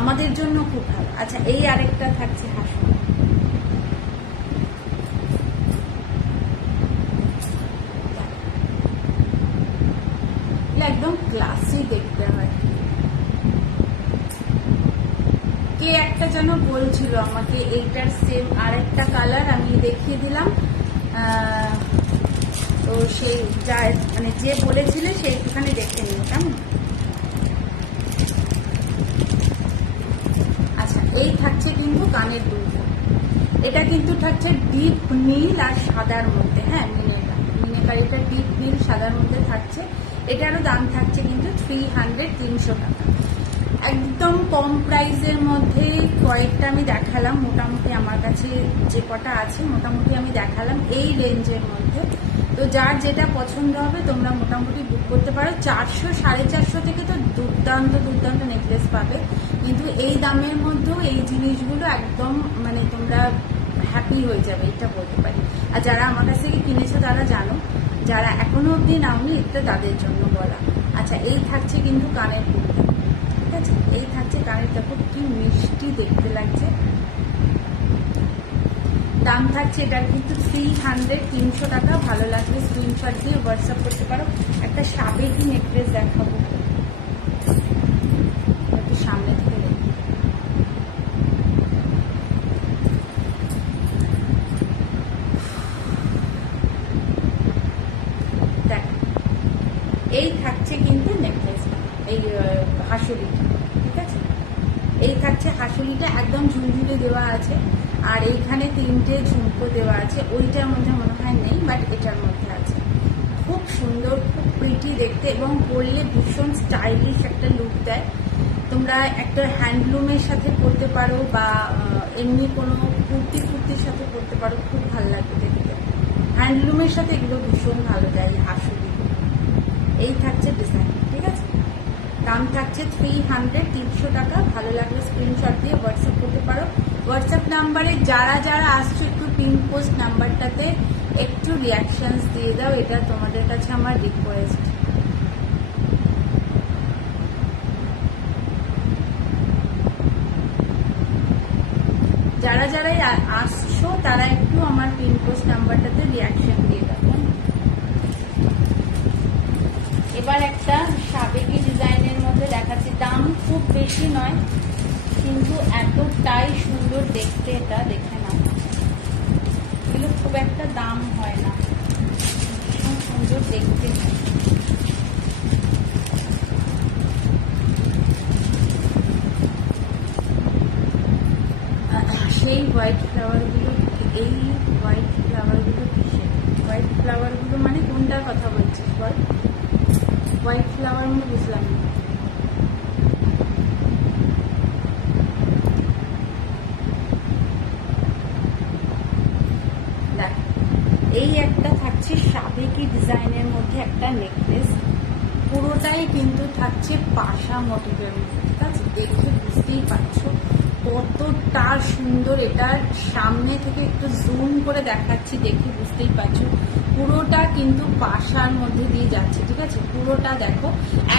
আমাদের জন্য খুব ভালো। আচ্ছা, এই আরেকটা থাকছে হাসুলি, একদম ক্লাসি দেখতে হয়। কে একটা যেন বলছিল আমাকে এইটার সেম আরেকটা কালার আমি দেখিয়ে দিলাম, তো সেই যা মানে যে বলেছিলে সে একটুখানি দেখে নিও কেমন। আচ্ছা, এই থাকছে কিন্তু কানের দুলটা, এটা কিন্তু থাকছে ডিপ নীল আর সাদার মধ্যে, হ্যাঁ মিনেকার, এটা ডিপ নীল সাদার মধ্যে থাকছে। এটারও দাম থাকছে কিন্তু 300 টাকা, একদম কম প্রাইসের মধ্যে। কয়েকটা আমি দেখালাম, মোটামুটি আমার কাছে যে কটা আছে মোটামুটি আমি দেখালাম এই রেঞ্জের মধ্যে। তো যার যেটা পছন্দ হবে তোমরা মোটামুটি বুক করতে পারো। 400 450 থেকে তো দুর্দান্ত দুর্দান্ত নেকলেস পাবে, কিন্তু এই দামের মধ্যেও এই জিনিসগুলো একদম মানে তোমরা হ্যাপি হয়ে যাবে, এটা বলতে পারি। আর যারা আমার কাছ থেকে কিনেছো তারা জানো, যারা এখনো অবধি নাওনি এটা তাদের জন্য বলা। আচ্ছা, এই থাকছে কিন্তু কানের দুলটা, ঠিক আছে। এই থাকছে কানের, দেখো কি মিষ্টি দেখতে লাগছে। দাম থাকছে এটার কিন্তু 300 টাকা। ভালো লাগবে স্ক্রিনশট দিয়ে হোয়াটসঅ্যাপ করতে পারো। একটা সাবেকি নেকলেস দেখাবো, একটু সামনে থেকে দেখো। দেখ, এই থাকছে কিন্তু নেকলেসটা, এই হাসুলিটা, ঠিক আছে। এই থাকছে হাসুলিটা, একদম ঝুলঝুলে দেওয়া আছে, আর এইখানে 3টে ঝুমকো দেওয়া আছে। ওইটার মধ্যে মনে হয় নেই, বাট এটার মধ্যে আছে। খুব সুন্দর, খুব প্রিটি দেখতে, এবং পরলে ভীষণ স্টাইলিশ একটা লুক দেয়। তোমরা একটা হ্যান্ডলুমের সাথে পরতে পারো, বা এমনি কোনো কুর্তির সাথে পরতে পারো, খুব ভালো লাগবে দেখতে। হ্যান্ডলুমের সাথে এগুলো ভীষণ ভালো যায়, হাসুলি। এই থাকছে ডিজাইন, ঠিক আছে। দাম থাকছে 300, 300 টাকা। ভালো লাগলে স্ক্রিনশট দিয়ে হোয়াটসঅ্যাপ করতে পারো। হোয়াটসঅ্যাপ নাম্বারে যারা যারা আসছো একটু পিন পোস্ট নাম্বারটাতে একটু রিয়াকশনস দিয়ে দাও, এটা তোমাদের কাছে আমার রিকোয়েস্ট। যারা যারাই আসছো তারা একটু আমার পিন পোস্ট নাম্বারটাতে রিয়াকশন দিয়ে দাও। এবার একটা সাবেকি ডিজাইনের মধ্যে দেখাচ্ছি। দাম খুব বেশি নয়, কিন্তু এতটাই সুন্দর দেখতে, এটা দেখে না, এগুলো খুব একটা দাম হয় না, ভীষণ সুন্দর দেখতে। সেই হোয়াইট ফ্লাওয়ারগুলো, এই হোয়াইট ফ্লাওয়ারগুলো কিসের? হোয়াইট ফ্লাওয়ারগুলো মানে কোনটার কথা বলছিস বল? হোয়াইট ফ্লাওয়ার মানে বুঝলাম না। দেখ, এই একটা থাকছে সাবেকি ডিজাইনের মধ্যে একটা নেকলেস, পুরোটাই কিন্তু থাকছে পাশা মোটিভের মধ্যে, ঠিক আছে। দেখে বুঝতেই পারছো কতটা সুন্দর। এটার সামনে থেকে একটু জুম করে দেখাচ্ছি, দেখে বুঝতেই পারছো পুরোটা কিন্তু পাশার মধ্যে দিয়ে যাচ্ছে, ঠিক আছে। পুরোটা দেখো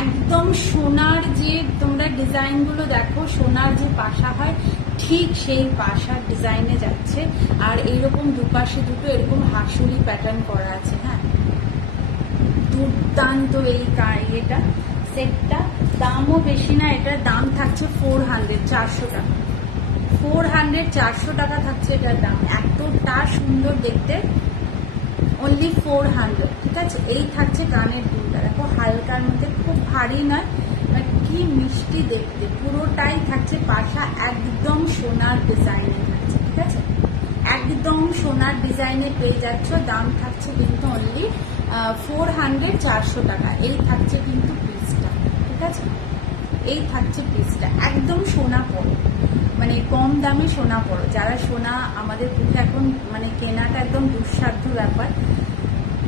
একদম সোনার যে তোমরা ডিজাইনগুলো দেখো, সোনার যে পাশা হয় ঠিক সেই পাশার ডিজাইনে যাচ্ছে। আর এইরকম দুপাশে দুটো এরকম হাসুলি প্যাটার্ন করা আছে। হ্যাঁ, দুর্দান্ত এই এটা সেটটা। দামও বেশি না, এটার দাম থাকছে 400, 400 টাকা। 400, 400 টাকা থাকছে এটার দাম। এতটা সুন্দর দেখতে, অনলি 400, ঠিক আছে। এই থাকছে কানের দুলটা, দেখো হালকার মধ্যে, খুব ভারী নয়, কি মিষ্টি দেখতে। পুরোটাই থাকছে পাশা, একদম সোনার ডিজাইনে থাকছে, ঠিক আছে। একদম সোনার ডিজাইনে পেয়ে যাচ্ছ। দাম থাকছে কিন্তু অনলি 400, 400 টাকা। এই থাকছে কিন্তু পিসটা, ঠিক আছে। এই থাকছে পিসটা, একদম সোনা পড়ো, মানে কম দামে সোনা পড়ো। যারা সোনা আমাদের পক্ষে এখন মানে কেনাটা একদম দুঃসাধ্য ব্যাপার,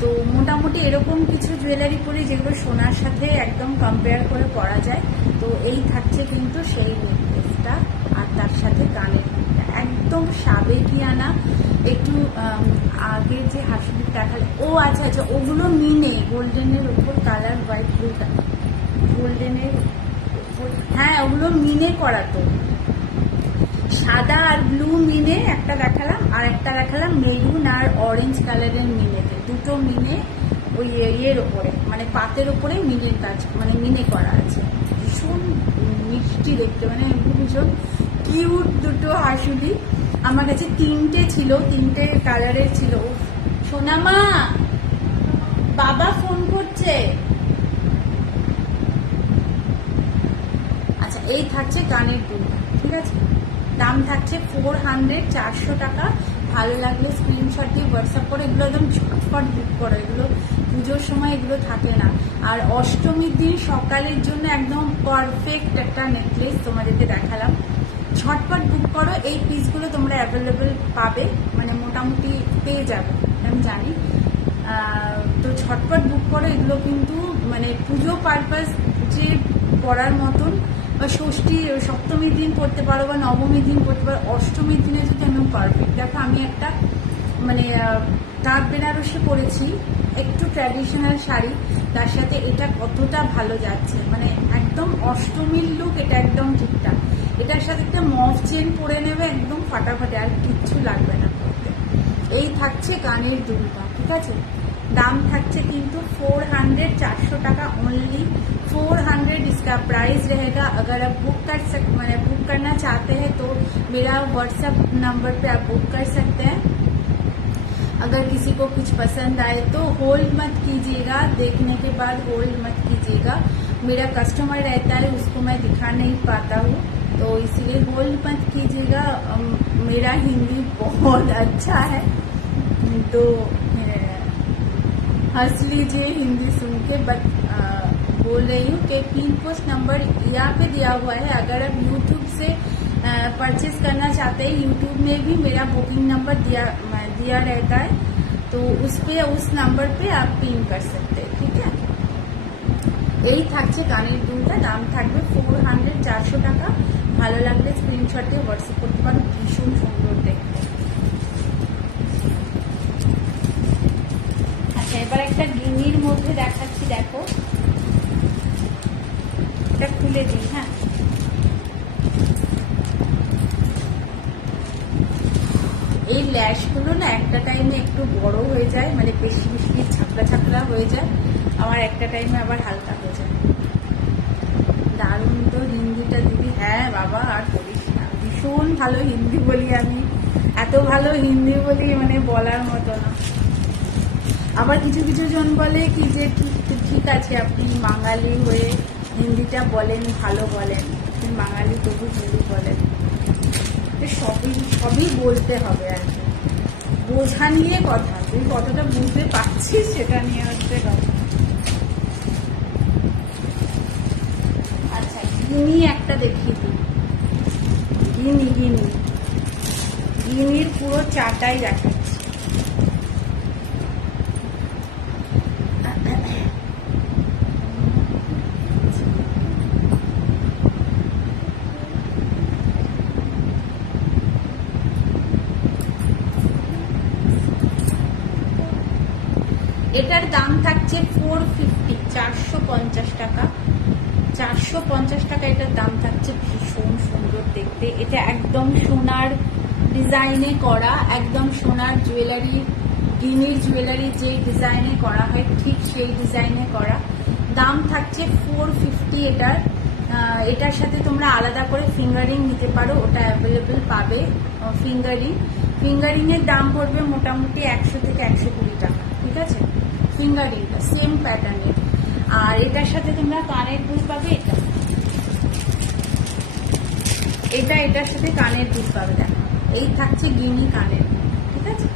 তো মোটামুটি এরকম কিছু জুয়েলারি পরি যেগুলো সোনার সাথে একদম কম্পেয়ার করে পরা যায়। তো এই থাকছে কিন্তু সেই নেকলেসটা, আর তার সাথে কানের দুলটা একদম সাবেকিয়ানা। একটু আগের যে হাসুলি দেখালে, ও আচ্ছা আচ্ছা, ওগুলো মিনে গোল্ডেনের উপর কালার, হোয়াইট ব্লুটা গোল্ডেনের উপর, হ্যাঁ ওগুলো মিনে করা। তো সাদা আর ব্লু মিনে একটা দেখালাম, আর একটা দেখালাম মেরুন আর অরেঞ্জ কালারের মিনেতে, দুটো মিনে ওই ইয়ের ওপরে মানে পাতের ওপরে মিনের কাজ, মানে মিনে করা আছে। ভীষণ মিষ্টি দেখতে, মানে ভীষণ কিউট দুটো হাসুলি। আমার কাছে তিনটে ছিল, তিনটে কালারের ছিল। সোনামা, বাবা ফোন করছে। আচ্ছা, এই থাকছে কানের দুল, ঠিক আছে। দাম থাকছে 400, 400 টাকা। ভালো লাগলে স্ক্রিনশট দিয়ে হোয়াটসঅ্যাপ করে, এগুলো একদম ঝটপট বুক করো, এগুলো পুজোর সময় এগুলো থাকে না। আর অষ্টমীর দিন সকালের জন্য একদম পারফেক্ট একটা নেকলেস তোমাদেরকে দেখালাম। ঝটপট বুক করো, এই পিসগুলো তোমরা অ্যাভেলেবেল পাবে, মানে মোটামুটি পেয়ে যাবে আমি জানি। তো ঝটপট বুক করো, এগুলো কিন্তু মানে পুজো পারপাস যে পরার মতন, বা ষষ্ঠী সপ্তমীর দিন পড়তে পারো, বা নবমীর দিন পড়তে পারো, অষ্টমীর দিনে যদি একদম পারফেক্ট। দেখো আমি একটা মানে তাঁত বেনারসি পরেছি, একটু ট্র্যাডিশনাল শাড়ি, তার সাথে এটা কতটা ভালো যাচ্ছে, মানে একদম অষ্টমীর লুক, এটা একদম ঠিকঠাক। এটার সাথে একটা মফ চেন পরে নেবে, একদম ফাটাফাটি, আর কিচ্ছু লাগবে না পরতে। এই থাকছে কানের দুলটা, ঠিক আছে। दाम থাকছে কিন্তু 400 400 টাকা ओनली 400 इसका प्राइस रहेगा। अगर आप बुक कर मैंने बुक करना चाहते हैं तो मेरा व्हाट्सएप नंबर पे आप बुक कर सकते हैं। अगर किसी को कुछ पसंद आए तो होल्ड मत कीजिएगा, देखने के बाद होल्ड मत कीजिएगा। मेरा कस्टमर रहता है, उसको मैं दिखा नहीं पाता हूँ, तो इसलिए होल्ड मत कीजिएगा। मेरा हिंदी बहुत अच्छा है तो हंस लीजिए हिंदी सुन के। बट बोल रही हूँ कि पिन पोस्ट नंबर यहाँ पे दिया हुआ है। अगर आप यूट्यूब से परचेज करना चाहते हैं, यूट्यूब में भी मेरा बुकिंग नंबर दिया रहता है। तो उस पे उस नंबर पे आप पिन कर सकते हैं, ठीक है। এই থাকছে কানের দুলটা, দাম থাকবে 400, 400 টাকা। ভালো লাগলে স্ক্রিনশট দিয়ে হোয়াটসঅ্যাপ করতে পারো, ভীষণ সুন্দর দেখতে। আচ্ছা, এবার একটা গিনির মধ্যে দেখাচ্ছি, দেখো এটা খুলে দিই। হ্যাঁ, এই ল্যাশগুলো না একটা টাইমে একটু বড় হয়ে যায়, মানে বেশি বেশি ছাপড়া ছাপড়া হয়ে যায়, আবার একটা টাইমে আবার হালকা হয়ে যায়। দারুণ তো হিন্দিটা দিদি। হ্যাঁ বাবা, আর বলিস না, ভীষণ ভালো হিন্দি বলি আমি, এত ভালো হিন্দি বলি মানে বলার মতো না। আবার কিছু কিছু জন বলে কি যে ঠিক আছে আপনি বাঙালি হয়ে হিন্দিটা বলেন, ভালো বলেন, আপনি বাঙালি তবু হিন্দি বলেন। সবই সবই বলতে হবে আর কি, বোঝা নিয়ে কথা, তুই কতটা বুঝতে পারছিস সেটা নিয়ে হচ্ছে কথা। আচ্ছা, গিনি একটা দেখিয়ে দিই। গিনির পুরো চাটাই দেখাচ্ছি। এটার দাম থাকছে 450, 450 টাকা। 450 টাকা এটার দাম থাকছে। ভীষণ সুন্দর দেখতে, এটা একদম সোনার ডিজাইনে করা, একদম সোনার জুয়েলারি, গিনির জুয়েলারি যে ডিজাইনে করা হয় ঠিক সেই ডিজাইনে করা। দাম থাকছে 450 এটার। এটার সাথে তোমরা আলাদা করে ফিঙ্গারিং নিতে পারো, ওটা অ্যাভেলেবেল পাবে। ফিঙ্গারিং এর দাম পড়বে মোটামুটি 100 থেকে 120 টাকা, ঠিক আছে। ফিঙ্গারিংটা সেম প্যাটার্নের। আর এটার সাথে তোমরা কানের দুল পাবে, এটার সাথে কানের দুল পাবে। দেখো, এই থাকছে গিনি কানের দুল, ঠিক আছে।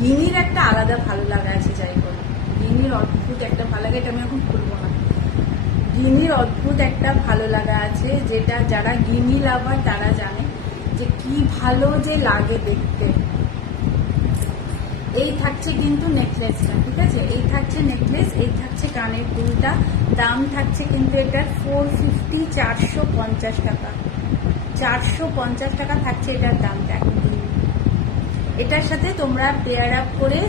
গিনির একটা আলাদা ভালো লাগা আছে, যাই বলো, গিনির অদ্ভুত একটা ভালো লাগে, এটা আমি এখন খুলবো না। গিনির অদ্ভুত একটা ভালো লাগা আছে, যেটা যারা গিনি লাভার তারা জানে যে কি ভালো যে লাগে দেখতে। এই থাকছে কিন্তু নেকলেসটা, ঠিক আছে, এই থাকছে নেকলেস, এই থাকছে কানের দুলটা। দাম থাকছে কিন্তু এটার 450, 450 টাকা। 450 টাকা থাকছে এটার দামটা। এটার সাথে তোমরা পেয়ার আপ করে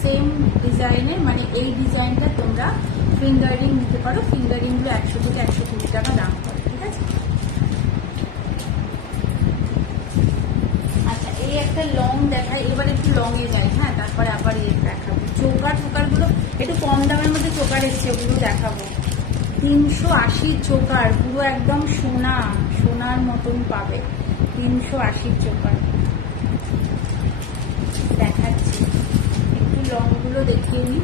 সেম ডিজাইনের, মানে এই ডিজাইনটা তোমরা ফিঙ্গারিং নিতে পারো। ফিঙ্গারিংগুলো 100 থেকে 120 টাকা দাম পড়ে, ঠিক আছে। আচ্ছা, এই একটা লং দেখাই, এবার একটু লং এ যাই। হ্যাঁ, তারপরে আবার এর দেখাবো। চোকার গুলো একটু কম দামের মধ্যে চোকার এসছে, ওগুলো দেখাবো। 380 চোকার, পুরো একদম সোনার মতন পাবে। 380 চোকার দেখাচ্ছি, একটু লং গুলো দেখিয়ে নিই।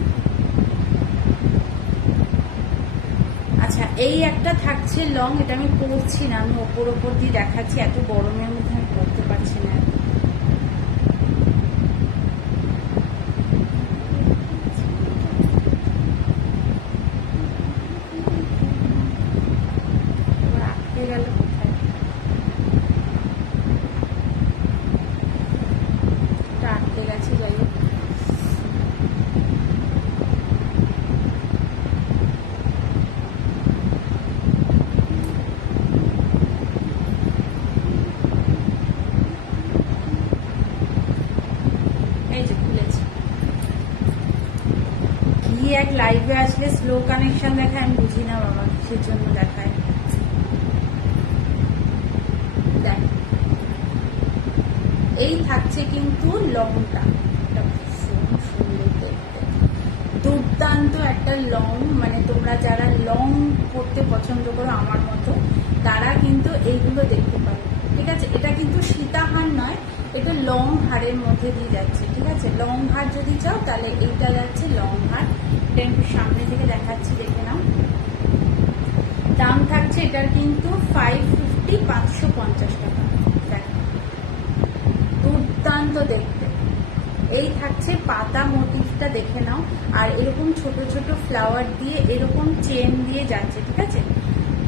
আচ্ছা, এই একটা থাকছে লং, এটা আমি পরছি না, আমি ওপর দিয়ে দেখাচ্ছি, এত গরমের মধ্যে আমি পরতে পারছি না। আটকে গেল কোথায়, এটা আটকে গেছে, যাই হোক। এক লাইভে আসলে স্লো কানেকশন দেখায়, আমি বুঝি না বাবা কিসের জন্য দেখায়। দেখ, এই থাকছে কিন্তু লংটা, সুন্দর দেখতে, দুর্দান্ত একটা লং। মানে তোমরা যারা লং পড়তে পছন্দ করো আমার মতো, তারা কিন্তু এইগুলো দেখতে পারো, ঠিক আছে। এটা কিন্তু সীতাহার নয়, এটা লং হারের মধ্যে দিয়ে যাচ্ছে, ঠিক আছে। লং হার যদি চাও তাহলে এইটা যাচ্ছে লং হার। এটা একটু সামনে থেকে দেখাচ্ছি, দেখে নাও। দাম থাকছে এটার কিন্তু 550, 550 টাকা। দেখো, দুর্দান্ত দেখতে। এই থাকছে পাতা মোটিভটা, দেখে নাও। আর এরকম ছোট ছোট ফ্লাওয়ার দিয়ে এরকম চেন দিয়ে যাচ্ছে, ঠিক আছে।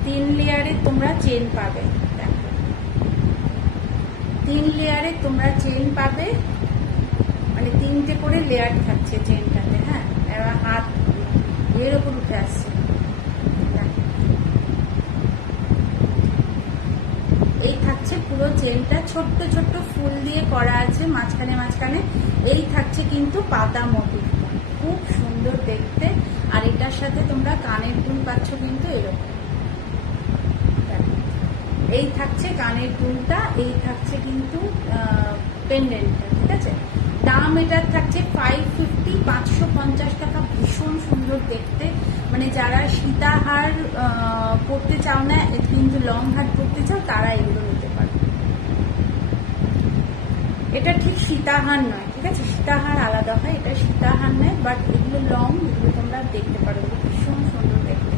3 লেয়ারে তোমরা চেন পাবে। দেখো, 3 লেয়ারে তোমরা চেন পাবে। মানে 3টে করে লেয়ার থাকছে চেনটাতে। হ্যাঁ, এবার হাত এর ওপর উঠে আসছে। এই থাকছে পুরো চেনটা, ছোট্ট ছোট্ট ফুল দিয়ে করা আছে মাঝখানে মাঝখানে। এই থাকছে কিন্তু পাতা মোটিভ, খুব সুন্দর দেখতে। আর এটার সাথে তোমরা কানের দুল পাচ্ছ কিন্তু এরকম। এই থাকছে কানের দুলটা, এই থাকছে কিন্তু পেন্ডেন্টটা। ঠিক আছে, দাম এটার থাকছে 550, 550 টাকা। ভীষণ সুন্দর দেখতে, মানে যারা সীতাহার পরতে চাও না কিন্তু লং হার পরতে চাও তারা এগুলো নিতে পারো। এটা ঠিক সীতাহার নয়, ঠিক আছে, সীতাহার আলাদা হয়, এটা সীতাহার নয়, বাট এগুলো লং, এগুলো তোমরা দেখতে পারো। ভীষণ সুন্দর দেখতে,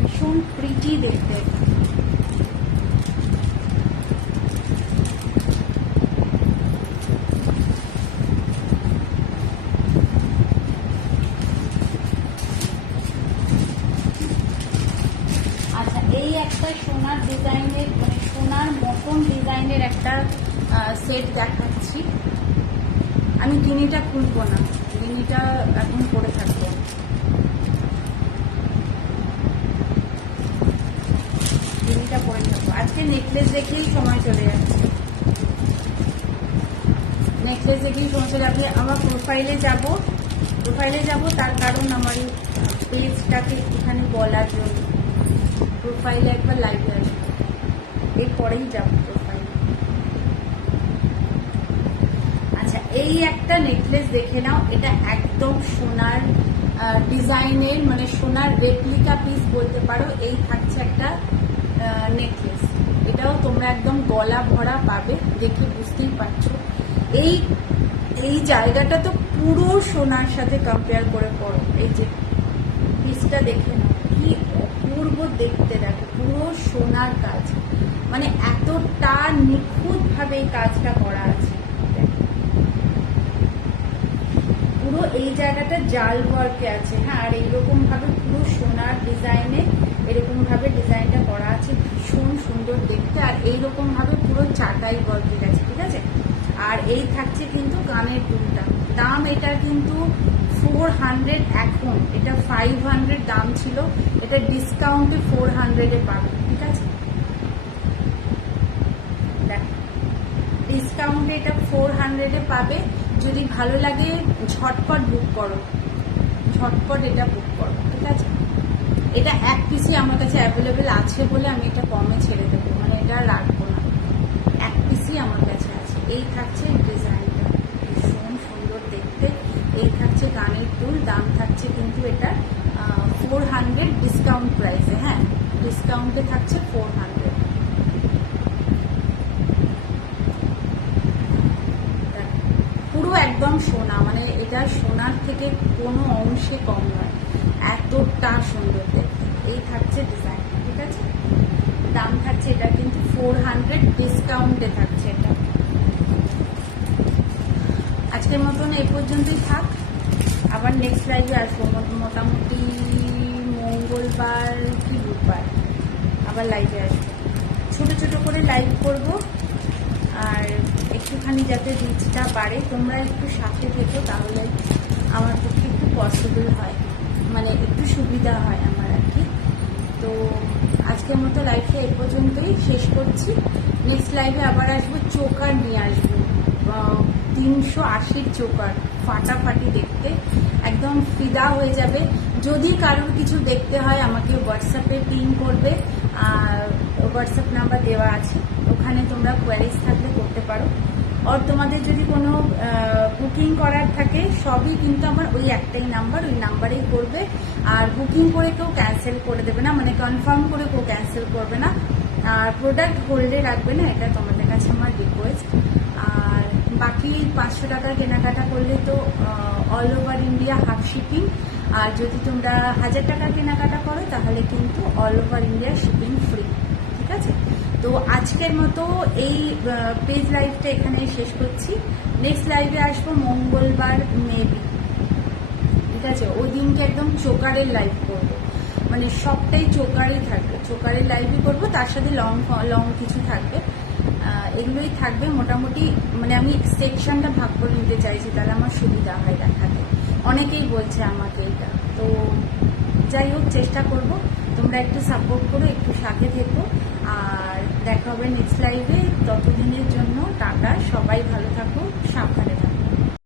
ভীষণ প্রিটি দেখতে। আচ্ছা, এই একটা সোনার ডিজাইনের, মানে সোনার মতন ডিজাইনের একটা সেট দেখাচ্ছি। আমি গিনিটা খুলবো না, গিনিটা এখন পরে থাকবো। গিনিটা পরে থাকবো। আজকে নেকলেস দেখেই সময় চলে যাচ্ছে, নেকলেস দেখেই সময় চলে যাবে। আমার প্রোফাইলে যাব, তার কারণ আমার এই পেজটাকে একটুখানি বলার জন্য। প্রোফাইলে একবার লাইভে আসবো, এরপরেই যাবো প্রোফাইলে। আচ্ছা, এই একটা নেকলেস দেখে নাও। এটা একদম সোনার ডিজাইনের, মানে সোনার রেপ্লিকা পিস বলতে পারো। এই থাকছে একটা নেকলেস, এটাও তোমরা একদম গলা ভরা পাবে, দেখে বুঝতেই পারছো। এই এই জায়গাটা তো পুরো সোনার সাথে কম্পেয়ার করে পড়ো। এই যে পিসটা দেখে নাও, কি অপূর্ব দেখতে, দেখো পুরো সোনার কাজ, মানে এতটা নিখুঁত ভাবে এই কাজটা করা আছে। পুরো এই জায়গাটা জাল ওয়ার্কে আছে। হ্যাঁ, আর এইরকম ভাবে পুরো সোনার ডিজাইনে এরকম ভাবে ডিজাইনটা করা আছে, ভীষণ সুন্দর দেখতে। আর এইরকম ভাবে পুরো চাটাই ওয়ার্কে গেছে। ঠিক আছে, আর এই থাকছে কিন্তু কানের দুলটা। দাম এটার কিন্তু 400, এখন এটা 500 দাম ছিল, এটা ডিসকাউন্টে 400-এ পাবে। ঠিক আছে, ডিসকাউন্টে এটা 400-এ পাবে। যদি ভালো লাগে ঝটপট বুক করো, ঝটপট এটা বুক করো। ঠিক আছে, এটা এক পিসই আমার কাছে অ্যাভেলেবেল আছে বলে আমি এটা কমে ছেড়ে দেবো, মানে এটা রাখবো না, এক পিসই আমার কাছে আছে। এই থাকছে ডিজাইনটা, ভীষণ সুন্দর দেখতে। এই থাকছে কানের দুল, দাম থাকছে কিন্তু এটা 400 ডিসকাউন্ট প্রাইসে। হ্যাঁ, ডিসকাউন্টে থাকছে 400। পুরো একদম সোনা, মানে এটা সোনার থেকে কোনো অংশে কম নয়, এতটা সুন্দর দেখতে। এই থাকছে ডিজাইন। ঠিক আছে, দাম থাকছে এটা কিন্তু 400, ডিসকাউন্টে থাকছে এটা। আজকের মতন এই পর্যন্তই থাক, আবার নেক্সট লাইভে আসবো মোটামুটি মঙ্গলবার কি বুধবার আবার লাইভে আসবো। ছোট ছোট করে লাইভ করব, আর একটুখানি যাতে রিচটা বাড়ে, তোমরা একটু সাথে থেকো, তাহলে আমার পক্ষে একটু পসিবল হয়, মানে একটু সুবিধা হয় আমার আর কি। তো আজকের মতো লাইভটা এই পর্যন্তই শেষ করছি। নেক্সট লাইভে আবার আসবো, চোকার নিয়ে আসবো, 380 চোকার, ফাটাফাটি দেখতে, একদম ফিদা হয়ে যাবে। যদি কারোর কিছু দেখতে হয় আমাকে হোয়াটসঅ্যাপে পিং করবে, হোয়াটসঅ্যাপ নাম্বার দেওয়া আছে, ওখানে তোমরা কোয়ারিজ থাকলে করতে পারো। আর তোমাদের যদি কোনো বুকিং করার থাকে, সবই কিন্তু আমার ওই একটাই নাম্বার, ওই নাম্বারেই করবে। আর বুকিং করে কেউ ক্যান্সেল করে দেবে না, মানে কনফার্ম করে কেউ ক্যান্সেল করবে না, আর প্রোডাক্ট হোল্ডে রাখবে না, এটা তোমাদের কাছে আমার রিকোয়েস্ট। আর বাকি 500 টাকা কেনাকাটা করলে তো all over India half shipping, আর যদি তোমরা 1000 টাকা কেনাকাটা করো তাহলে কিন্তু all over India shipping free. ঠিক আছে, তো আজকের মতো এই পেজ লাইভটা এখানে শেষ করছি। নেক্সট লাইভে আসবো মঙ্গলবার মেবি। ঠিক আছে, ওই দিনকে একদম চোকারের লাইভ করবো, মানে সবটাই চোকারই থাকবে, চোকারের লাইভই করবো, তার সাথে লং কিছু থাকবে। এগুলোই থাকবে মোটামুটি। মানে আমি সেকশনটা ভাগ করে নিতে চাইছি, তাহলে আমার সুবিধা হয় দেখাতে। অনেকেই বলছে আমাকে এটা, তো যাই হোক চেষ্টা করব। তোমরা একটু সাপোর্ট করো, একটু সাথে থেকো, আর দেখা হবে নেক্সট লাইভে। ততদিনের জন্য টাটা, সবাই ভালো থাকো।